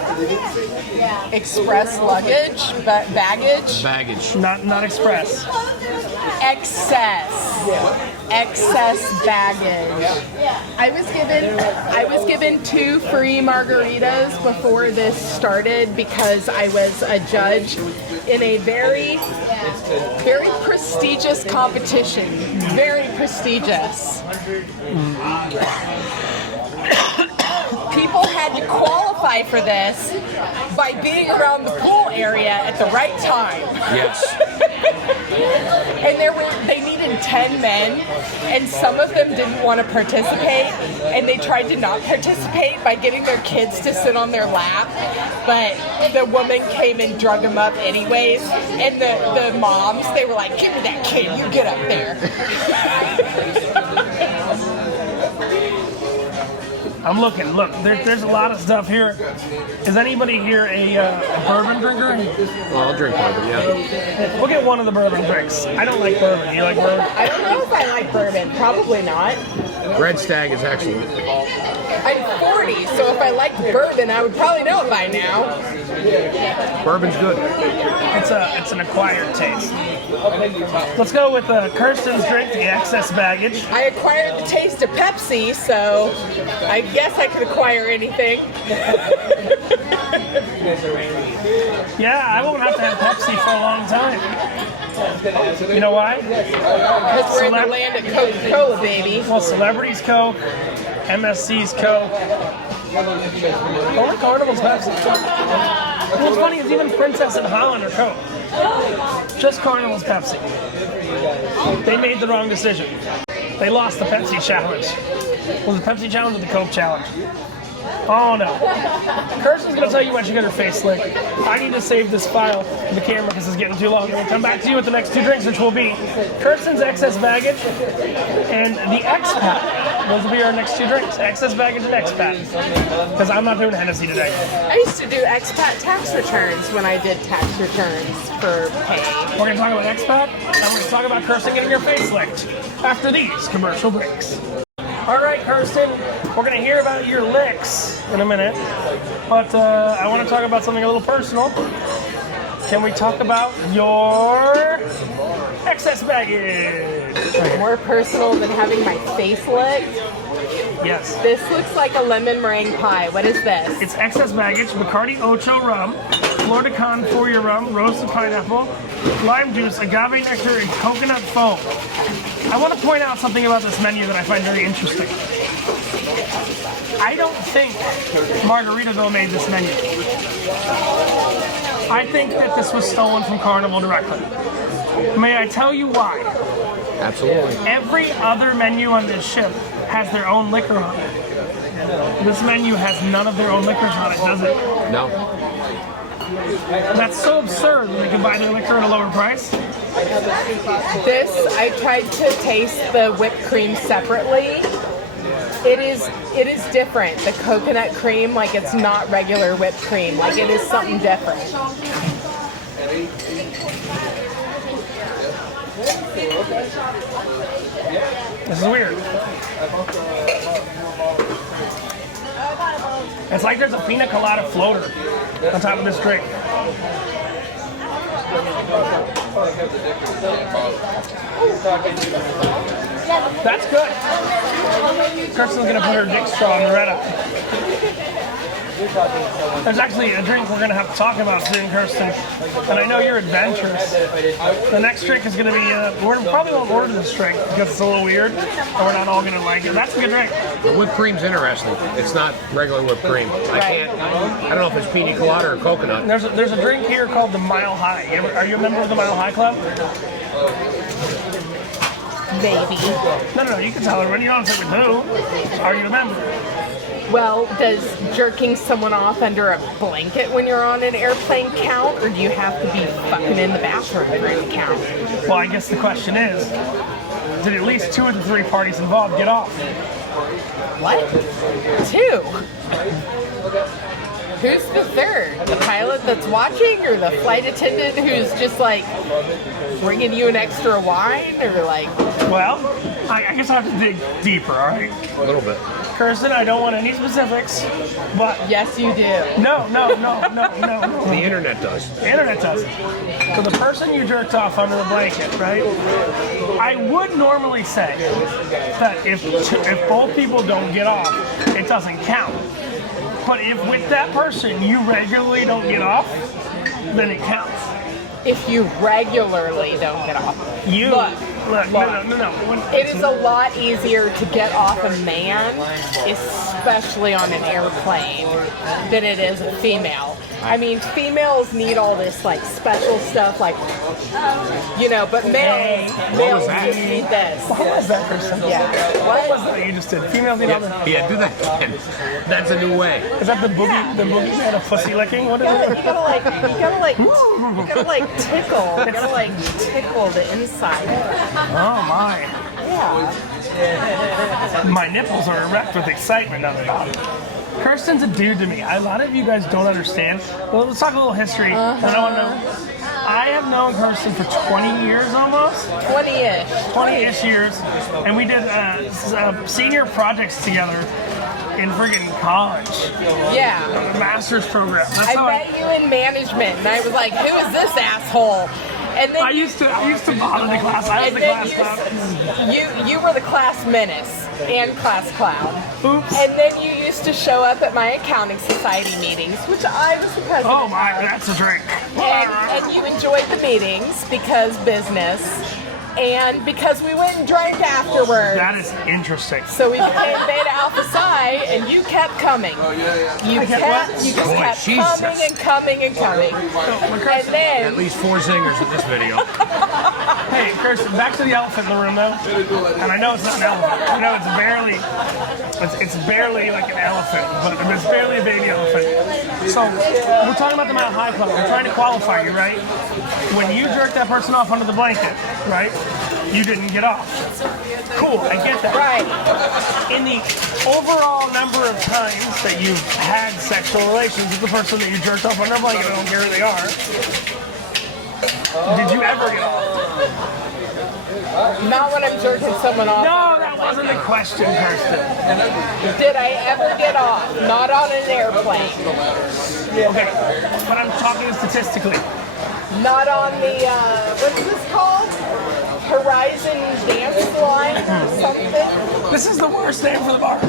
Express luggage, baggage, Baggage. not express. excess baggage. I was given 2 free margaritas before this started because I was a judge in a very prestigious competition. Very prestigious. People had to qualify for this by being around the pool area at the right time. Yes. And they needed 10 men, and some of them didn't want to participate, and they tried to not participate by getting their kids to sit on their lap, but the woman came and drug them up anyways, and the moms, they were like, give me that kid, you get up there. I'm looking. Look, there's a lot of stuff here. Is anybody here a bourbon drinker? Well, I'll drink bourbon, yeah. We'll get one of the bourbon drinks. I don't like bourbon. Do you like bourbon? I don't know if I like bourbon. Probably not. Red Stag is excellent. I'm 40, so if I liked bourbon, I would probably know it by now. Bourbon's good. It's an acquired taste. Let's go with Kirsten's drink, the excess baggage. I acquired the taste of Pepsi, so I guess I could acquire anything. Yeah, I won't have to have Pepsi for a long time. You know why? Because we're in the land of Coca-Cola, baby. Well, celebrities Coke, MSC's Coke. Or Carnival's Pepsi. What's funny is even Princess and Holland are Coke. Just Carnival's Pepsi. They made the wrong decision. They lost the Pepsi challenge. Was the Pepsi challenge or the Coke challenge? Oh no. Kirsten's gonna tell you when she got her face slick. I need to save this file for the camera because it's getting too long. We'll come back to you with the next 2 drinks, which will be Kirsten's excess baggage and the expat. Those will be our next 2 drinks. Excess baggage and expat. Because I'm not doing Hennessy today. I used to do expat tax returns when I did tax returns for pay. We're gonna talk about expat, and we're gonna talk about Kirsten getting her face licked after these commercial breaks. All right, Kirsten, we're going to hear about your licks in a minute, but I want to talk about something a little personal. Can we talk about your excess baggage? More personal than having my face licked. Yes. This looks like a lemon meringue pie. What is this? It's excess baggage, Bacardi Ocho rum, Flor de Con 4-year rum, roasted pineapple, lime juice, agave nectar, and coconut foam. I want to point out something about this menu that I find very interesting. I don't think Margaritaville made this menu. I think that this was stolen from Carnival directly. May I tell you why? Absolutely. Every other menu on this ship has their own liquor on it. This menu has none of their own liquors on it, does it? No. That's so absurd that they can buy their liquor at a lower price. This, I tried to taste the whipped cream separately. It is different. The coconut cream, like it's not regular whipped cream. Like it is something different. This is weird. It's like there's a pina colada floater on top of this drink. That's good. Kirsten's gonna put her dick straw in the Retta. There's actually a drink we're gonna have to talk about soon, Kirsten. And I know you're adventurous. The next drink is gonna be, we probably won't order this drink because it's a little weird, and we're not all gonna like it. That's a good drink. Whipped cream's interesting. It's not regular whipped cream. I don't know if it's pina colada or coconut. There's a drink here called the Mile High. Are you a member of the Mile High Club? Maybe. No, you can tell her when you don't say with who. Are you a member? Well, does jerking someone off under a blanket when you're on an airplane count, or do you have to be fucking in the bathroom for it to count? Well, I guess the question is, did at least 2 of the 3 parties involved get off? What? 2? Who's the third? The pilot that's watching, or the flight attendant who's just like bringing you an extra wine, or like? Well, I guess I have to dig deeper, all right? A little bit. Kirsten, I don't want any specifics, but Yes, you do. no. The internet does. The internet doesn't. So the person you jerked off under the blanket, right? I would normally say that if both people don't get off, it doesn't count. But if with that person you regularly don't get off, then it counts. If you regularly don't get off. Look, no. It is a lot easier to get off a man, especially on an airplane, than it is a female. I mean, females need all this like special stuff, like but males was that? need this. What was that, Kirsten? Yeah. What was that you just did? Females need all the... Yeah, do that again. That's a new way. Is that the boogie man of pussy licking? What is You it? gotta tickle the inside. Oh my. Yeah. My nipples are erect with excitement of it. Kirsten's a dude to me. A lot of you guys don't understand. Well, let's talk a little history. I don't want to know. I have known Kirsten for 20 years almost. 20-ish. 20-ish years. And we did senior projects together in friggin' college. Yeah. A master's program. That's I how met you in management, and I was like, who is this asshole? And then I used to bother the class. I was and the then class clown. you were the class menace and class clown. Oops. And then you used to show up at my accounting society meetings, which I was the president. Oh my, that's a drink. And you enjoyed the meetings because business, and because we went and drank afterwards. That is interesting. So we became Beta Alpha Psi, and you kept coming. You just kept Jesus. coming and coming and coming. And then At least 4 zingers in this video. Hey, Kirsten, back to the elephant in the room, though. And I know it's not an elephant. I know it's barely like an elephant, but it's barely a baby elephant. So we're talking about the Mount High Club. We're trying to qualify you, right? When you jerked that person off under the blanket, right? You didn't get off. Cool, I get that. right. In the overall number of times that you've had sexual relations with the person that you jerked off under a blanket, I don't care who they are, did you ever get off? Not when I'm jerking someone off. No, that wasn't the question, Kirsten. Did I ever get off? Not on an airplane. Okay, but I'm talking statistically. Not on the, what's this called? Horizon Dance Line or something? This is the worst name for the bar.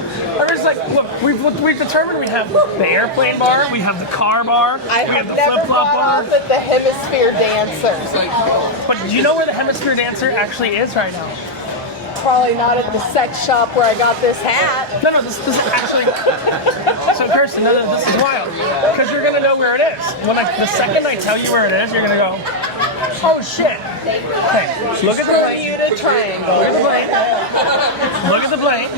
There's like, look, we've determined we have the airplane bar, we have the car bar, I we have have the never flip-flop got bar. off at the Hemisphere Dancer. But do you know where the Hemisphere Dancer actually is right now? Probably not at the sex shop where I got this hat. No, this is actually. So Kirsten, no, this is wild because you're gonna know where it is. The second I tell you where it is, you're gonna go, oh shit. Okay, look at the Bermuda Triangle. Look at the plane.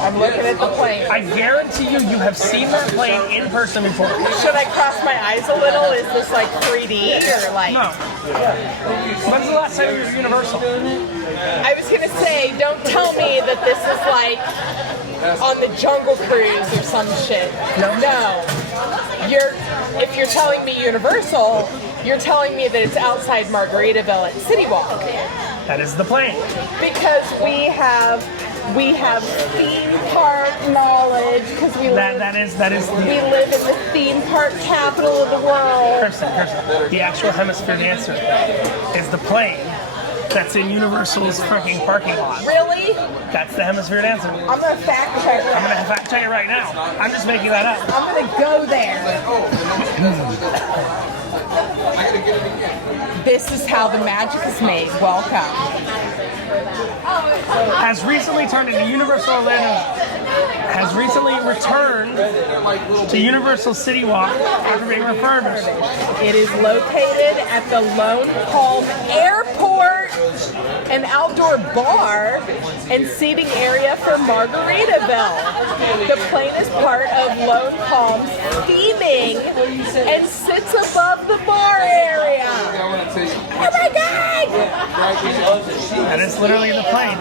I'm looking at the plane. I guarantee you have seen that plane in person before. Should I cross my eyes a little? Is this like 3D or like? No. When's the last time you were at Universal? I was gonna say, don't tell me that this is like on the Jungle Cruise or some shit. No. If you're telling me Universal, you're telling me that it's outside Margaritaville at City Walk. That is the plane. Because we have theme park knowledge. Because we live in the theme park capital of the world. Kirsten, the actual Hemisphere Dancer is the plane that's in Universal's freaking parking lot. Really? That's the Hemisphere Dancer. I'm gonna fact check it. I'm gonna fact check it right now. I'm just making that up. I'm gonna go there. This is how the magic is made. Welcome. Has recently turned into Universal Orlando. Has recently returned to Universal City Walk after being refurbished. It is located at the Lone Palm Airport, an outdoor bar and seating area for Margaritaville. The plane is part of Lone Palm's theming and sits above the bar area. Oh my God! That is literally the plane.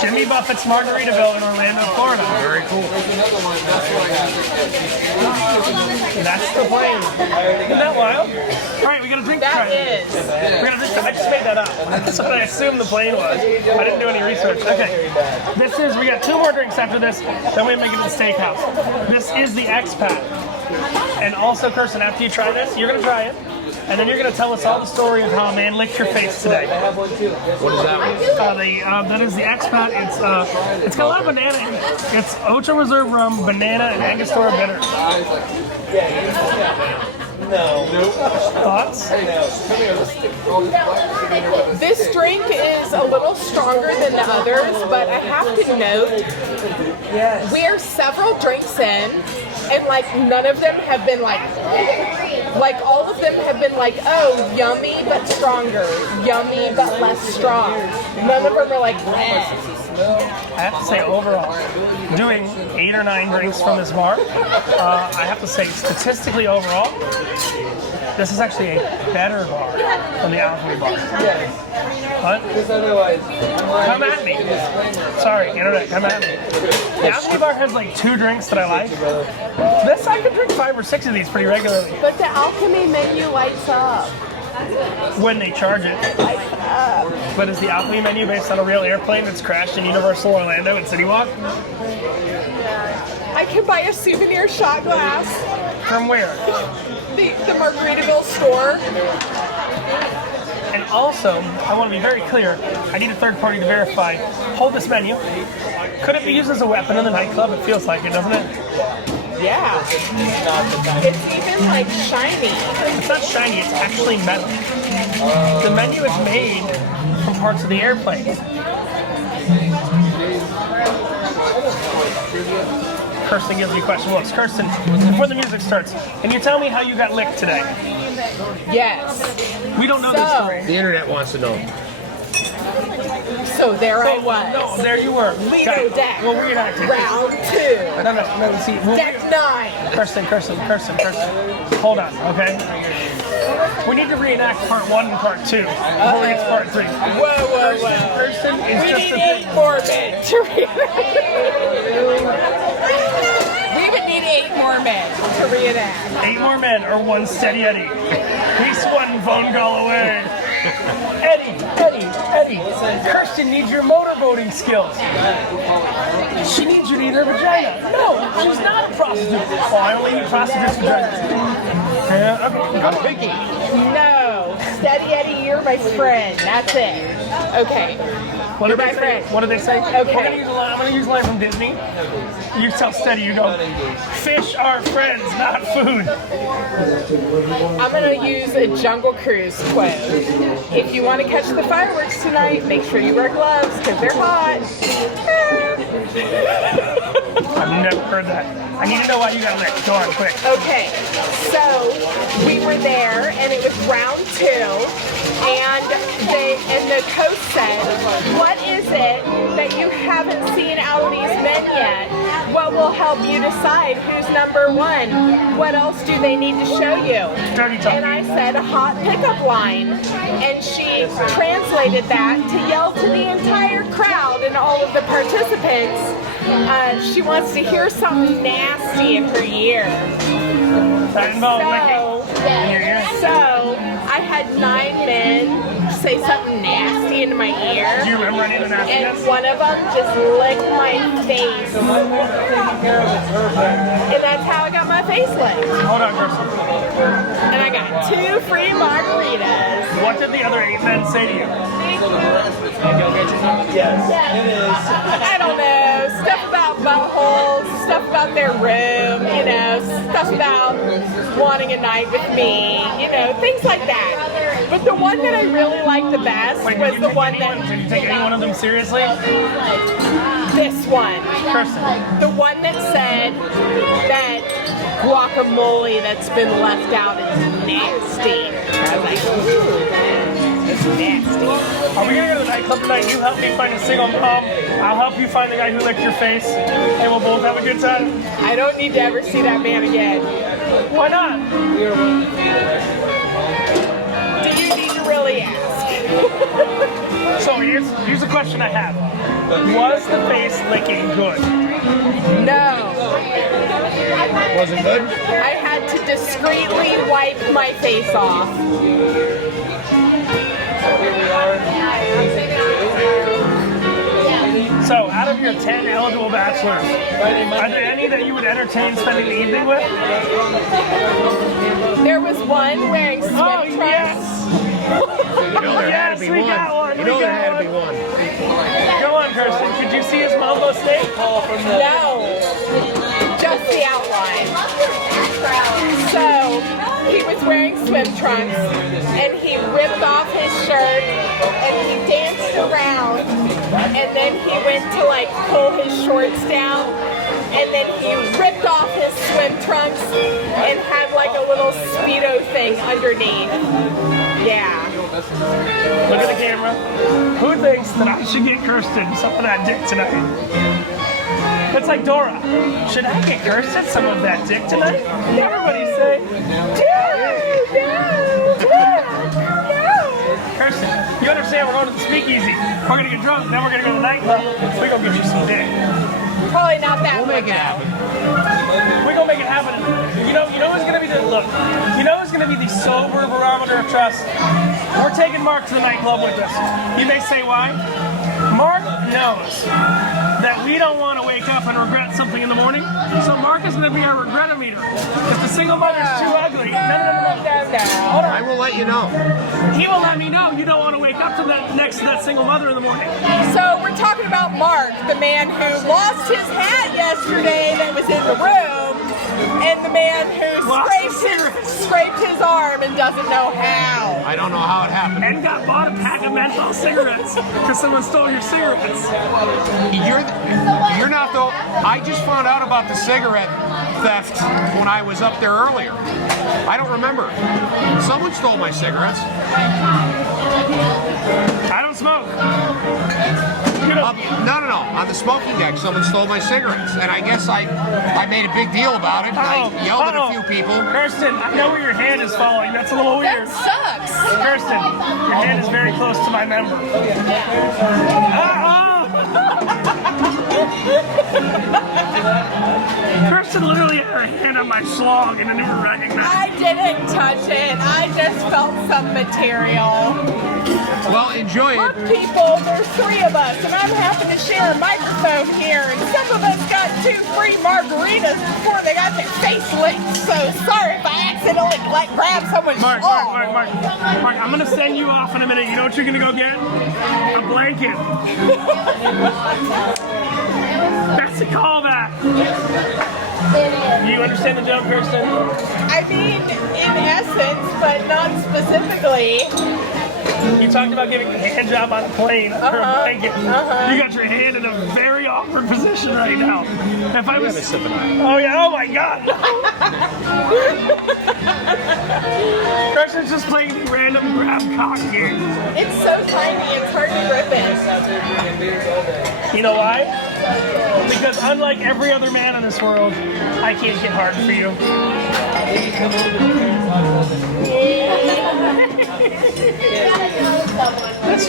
Jimmy Buffett's Margaritaville in Orlando, Florida. Very cool. That's the plane. Isn't that wild? All right, we got a drink to try. That is. We got a drink. I just made that up. That's what I assumed the plane was. I didn't do any research. Okay. We got 2 more drinks after this, then we make it to the steakhouse. This is the expat. And also, Kirsten, after you try this, you're going to try it. And then you're going to tell us all the story of how a man licked your face today. What is that one? That is the expat. It's got a lot of banana in it. It's Ocho Reserve rum, banana, and Angostura bitter. Thoughts? This drink is a little stronger than the others, but I have to note, we're several drinks in, and like none of them have been like all of them have been like, oh, yummy but stronger, yummy but less strong. None of them are like, eh. I have to say, overall, doing 8 or 9 drinks from this bar, I have to say, statistically overall, this is actually a better bar than the Alchemy bar. What? Come at me. Sorry, internet, come at me. The Alchemy bar has like 2 drinks that I like. This, I could drink 5 or 6 of these pretty regularly. But the Alchemy menu lights up. When they charge it. Lights up. But is the Alchemy menu based on a real airplane that's crashed in Universal Orlando at City Walk? I can buy a souvenir shot glass. From where? The Margaritaville store. And also, I want to be very clear, I need a third party to verify. Hold this menu. Could it be used as a weapon in the nightclub? It feels like it, doesn't it? Yeah. It's even like shiny. It's not shiny, it's actually metal. The menu is made from parts of the airplane. Kirsten gives me question looks. Kirsten, before the music starts, can you tell me how you got licked today? Yes. We don't know this story. The internet wants to know. So there I was. No, there you were. Lido deck. Well, reenact it. Round 2. No, see. Deck 9. Kirsten. Hold on, okay? We need to reenact part 1 and part 2 before we get to part 3. Whoa. Kirsten is We just need a 8 more men to reenact. We would need 8 more men to reenact. 8 more men or 1 steady Eddie. He's 1 phone call away. Eddie. Kirsten needs your motorboating skills. She needs you to eat her vagina. No, she's not a prostitute. Oh, I only eat prostitutes' vaginas. Okay. I'm picky. No. Steady Eddie, you're my friend. That's it. Okay. What You're did my they say? friend. What did they say? Okay. I'm gonna use a line from Disney. You tell Steady, you go, fish are friends, not food. I'm going to use a Jungle Cruise quote. If you want to catch the fireworks tonight, make sure you wear gloves because they're hot. I've never heard that. I need to know why you got licked. Go on, quick. Okay, so we were there and it was round 2 and the coach said, what is it that you haven't seen out of these men yet? What will help you decide who's number 1? What else do they need to show you? Dirty talk. And I said a hot pickup line. And she translated that to yell to the entire crowd and all of the participants. She wants to hear something nasty in her ear. That involved licking. In your ear? So I had 9 men say something nasty into my ear. Do you remember any of the nastiness? And one of them just licked my face. And that's how I got my face licked. Hold on, Kirsten. And I got 2 free margaritas. What did the other 8 men say to you? Thank you. Yes, it is. I don't know. Stuff about buttholes, stuff about their room, stuff about wanting a night with me, things like that. But the one that I really liked the best was the one that... Did you take any one of them seriously? This one. Kirsten. The one that said that guacamole that's been left out is nasty. I was like, ooh, it's nasty. Are we gonna go to the nightclub tonight? You help me find a single mom. I'll help you find the guy who licked your face, and we'll both have a good time. I don't need to ever see that man again. Why not? Do you need to really ask? So here's the question I have. Was the face licking good? No. Was it good? I had to discreetly wipe my face off. So, out of your 10 eligible bachelors, are there any that you would entertain spending the evening with? There was one wearing swim trunks. Yes! You know there had to be we one. got one. You We know there got had to be one. one. Go on, Kirsten. Could you see his mambo steak? No, just the outline. So he was wearing swim trunks and he ripped off his shirt and he danced around and then he went to like pull his shorts down and then he ripped off his swim trunks and had like a little Speedo thing underneath. Yeah. Look at the camera. Who thinks that I should get Kirsten some of that dick tonight? It's like Dora. Should I get Kirsten some of that dick tonight? Everybody say, no. Kirsten, you understand we're going to the speakeasy. We're going to get drunk, then we're going to go to the nightclub. We're going to get you some dick. Probably not that We'll make it happen. We're going to make it happen. You know who's going to be the, look, you know who's going to be the sober barometer of trust? We're taking Mark to the nightclub with us. You may say why? Mark knows that we don't want to wake up and regret something in the morning, so Mark is going to be our regretometer. If the single mother's too ugly, no. Hold on. I will let you know. He will let me know you don't want to wake up to that next to that single mother in the morning. So we're talking about Mark, the man who lost his hat yesterday that was in the room, and the man who scraped his arm and doesn't know how. I don't know how it happened. And got bought a pack of menthol cigarettes because someone stole your cigarettes. You're not the. I just found out about the cigarette theft when I was up there earlier. I don't remember. Someone stole my cigarettes. I don't smoke. No. On the smoking deck, someone stole my cigarettes, and I guess I made a big deal about it. I yelled at a few people. Kirsten, I know where your hand is falling. That's a little weird. That sucks. Kirsten, your hand is very close to my member. Kirsten literally had her hand on my schlong and didn't even recognize I didn't touch it. I just felt some material. Well, enjoy Look, it. people, there's 3 of us, and I'm having to share a microphone here, and some of us got 2 free margaritas before they got their face licked, so sorry if I accidentally grab someone's Mark, arm. Mark, I'm gonna send you off in a minute. You know what you're gonna go get? A blanket. That's a callback. You understand the joke, Kirsten? I mean, in essence, but not specifically. You talked about giving a hand job on a plane for a blanket. You got your hand in a very awkward position right now. If I was, oh yeah, oh my God! Kirsten's just playing the random grab cock game. It's so tiny, it's hard to grip it. You know why? Because unlike every other man in this world, I can't get hard for you.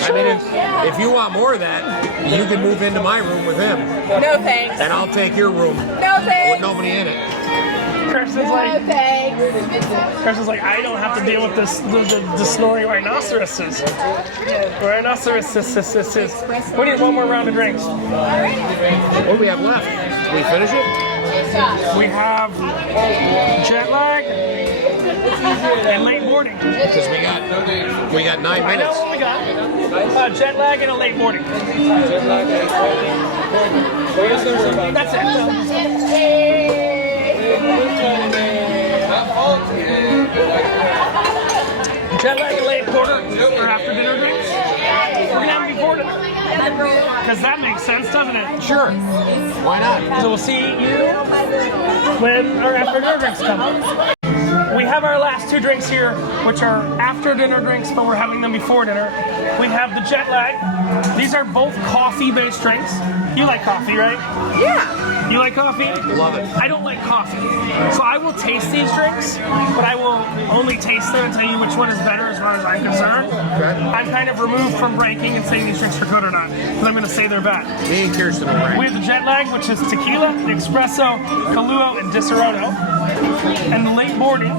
I mean, if you want more of that, you can move into my room with him, No thanks. and I'll take your room No with thanks. nobody in it. Kirsten's No like, I don't have to deal with this the snoring rhinoceroses. Rhinoceroses. We need one more round of drinks. What do we have left? We finish it? We have jet lag and late boarding. Because we got 9 I know minutes. what we got. Jet lag and a late boarding. That's it. Jet lag and late porter for after dinner drinks. We're gonna have them before dinner. Because that makes sense, doesn't it? Sure. Why not? So we'll see you when our after dinner drinks come. we have our last two drinks here, which are after dinner drinks, but we're having them before dinner. We have the jet lag. These are both coffee-based drinks. You like coffee, right? Yeah. You like coffee? Love it. I don't like coffee. So I will taste these drinks, but I will only taste them and tell you which one is better as far as I'm concerned. Okay. I'm kind of removed from ranking and saying these drinks are good or not, because I'm going to say they're bad. Me and Kirsten will rank. We have the jet lag, which is tequila, espresso, Kahlua, and Disaronno. And the late boarding,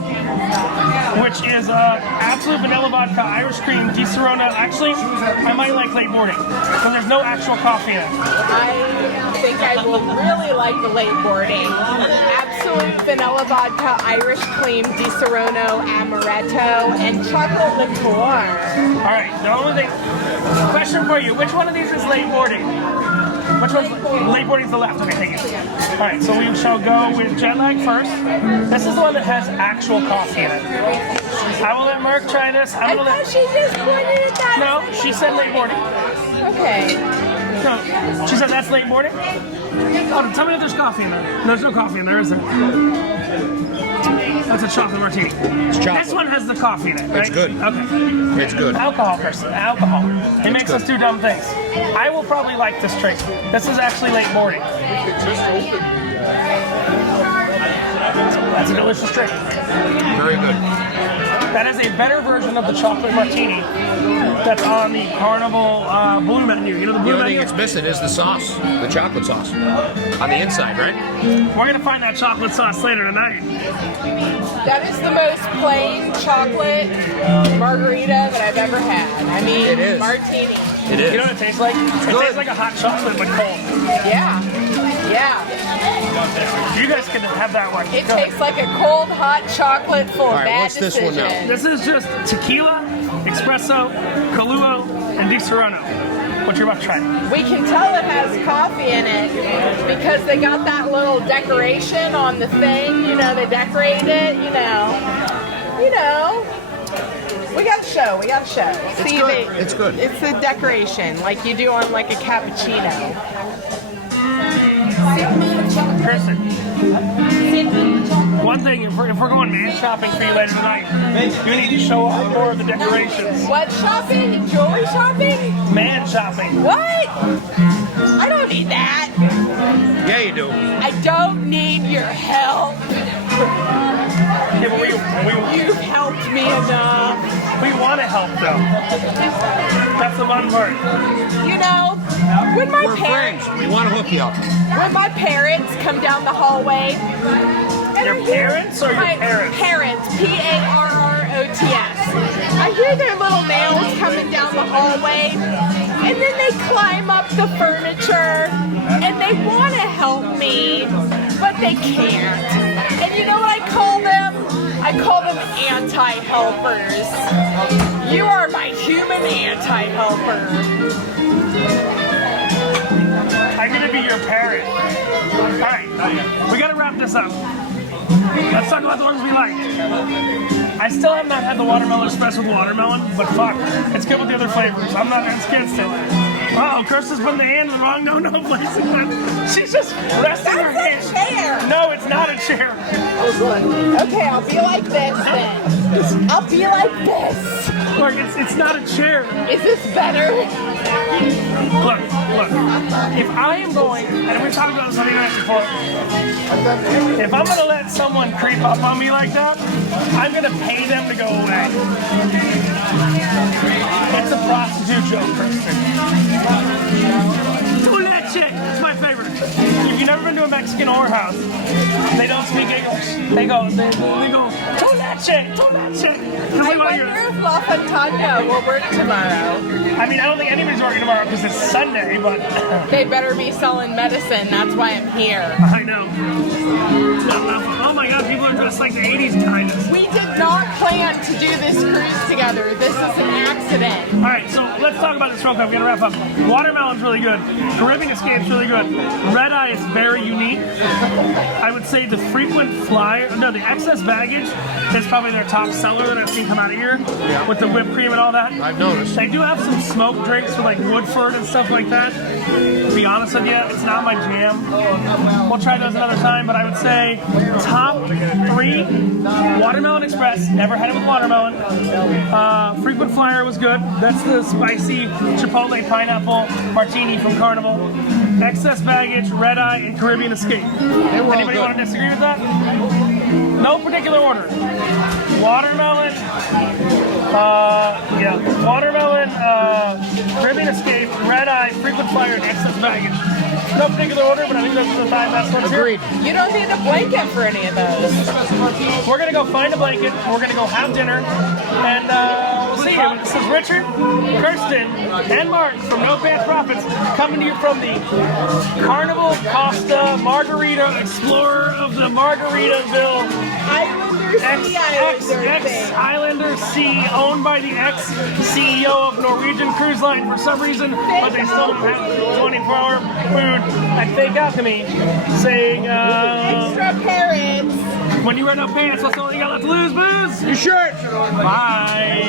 which is absolute vanilla vodka, Irish cream, Disaronno. Actually, I might like late boarding, because there's no actual coffee in it. I think I will really like the late boarding. Absolute vanilla vodka, Irish cream, Disaronno, amaretto, and chocolate liqueur. All right, the only thing, question for you, which one of these is late boarding? Which one's late boarding's the left? Okay, take it. All right, so we shall go with jet lag first. This is the one that has actual coffee in it. I will let Mark try this. I thought she just pointed at that. No, she said late boarding. Okay. No, she said that's late boarding. Oh, tell me if there's coffee in there. No, there's no coffee in there, is there? That's a chocolate martini. It's chocolate. This one has the coffee in it, right? It's good. Okay. It's good. Alcohol, person. Alcohol. It makes us do dumb things. I will probably like this drink. This is actually late boarding. That's a delicious drink. Very good. That is a better version of the chocolate martini that's on the Carnival Blue menu. You know the The Blue only thing menu? it's missing is the sauce, the chocolate sauce on the inside, right? We're going to find that chocolate sauce later tonight. That is the most plain chocolate margarita that I've ever had. I mean, It is. martini. It You is. know what it tastes like? It tastes like a hot chocolate, but cold. Yeah. Yeah. You guys can have that one. It Go ahead. tastes like a cold hot chocolate for All right, bad what's this one now? decisions. This is just tequila, espresso, Kahlua, and Disaronno. What you're about to try. We can tell it has coffee in it because they got that little decoration on the thing. You know, they decorated it. You know. We got to show. It's good. It's good. It's the decoration, like you do on like a cappuccino. Kirsten, one thing, if we're going man shopping for you later tonight, you need to show off more of the decorations. What shopping? Jewelry shopping? Man shopping. What? I don't need that. Yeah, you do. I don't need your help. Yeah, but You've helped me enough. we want to help though. That's the fun part. You know, when my We're parents friends. We want to hook you up. when my parents come down the hallway. and Your I hear- parents or your my parents? Parents, Parrots. I hear their little nails coming down the hallway, and then they climb up the furniture, and they want to help me, but they can't. And you know what I call them? I call them anti-helpers. You are my human anti-helper. I'm gonna be your parent. All right, we gotta wrap this up. Let's talk about the ones we like. I still have not had the watermelon espresso with watermelon, but fuck, it's good with the other flavors. I'm not against it. Uh-oh, Kirsten's putting the hand in the wrong no place again. She's just resting her hand. That's a chair. No, it's not a chair. Okay, I'll be like this then. I'll be like this. Look, it's not a chair. Is this better? Look. If I am going, and we talked about this on the internet before, if I'm gonna let someone creep up on me like that, I'm gonna pay them to go away. It's a prostitute joke, Kristen. Do that shit. It's my favorite. If you've never been to a Mexican whorehouse, they don't speak English. They go, do that shit. I wonder if La Fontana will work tomorrow. I mean, I don't think anybody's working tomorrow because it's Sunday, but They better be selling medicine. That's why I'm here. I know. Oh my god, people are dressed like the 80s behind us. We did not plan to do this cruise together. This is an accident. Alright, so let's talk about this real quick. We're gonna wrap up. Watermelon's really good. Caribbean Escape's really good. Red Eye is very unique. I would say the the excess baggage is probably their top seller that I've seen come out of here with the whipped cream and all that. I've noticed. They do have some smoked drinks with like Woodford and stuff like that. To be honest with you, it's not my jam. We'll try those another time, but I would say top 3, Watermelon Express. Never had it with watermelon. Frequent Flyer was good. That's the spicy Chipotle pineapple martini from Carnival. Excess Baggage, Red Eye, and Caribbean Escape. Anybody want to disagree with that? No particular order. Watermelon, Watermelon, Caribbean Escape, Red Eye, Frequent Flyer, and Excess Baggage. No particular order, but I think those are the 5 best ones here. Agreed. You don't need a blanket for any of those. We're gonna go find a blanket. We're gonna go have dinner, and we'll see you. This is Richard, Kirsten, and Mark from No Pants Profits coming to you from the Carnival Costa Margarita Explorer of the Margaritaville. Ex-Islander Sea, owned by the ex-CEO of Norwegian Cruise Line for some reason, but they still have 24-hour food at Fake Alchemy, saying, Extra parents. when you wear no pants, what's the only thing you got left to lose, booze? Your shirt. Bye.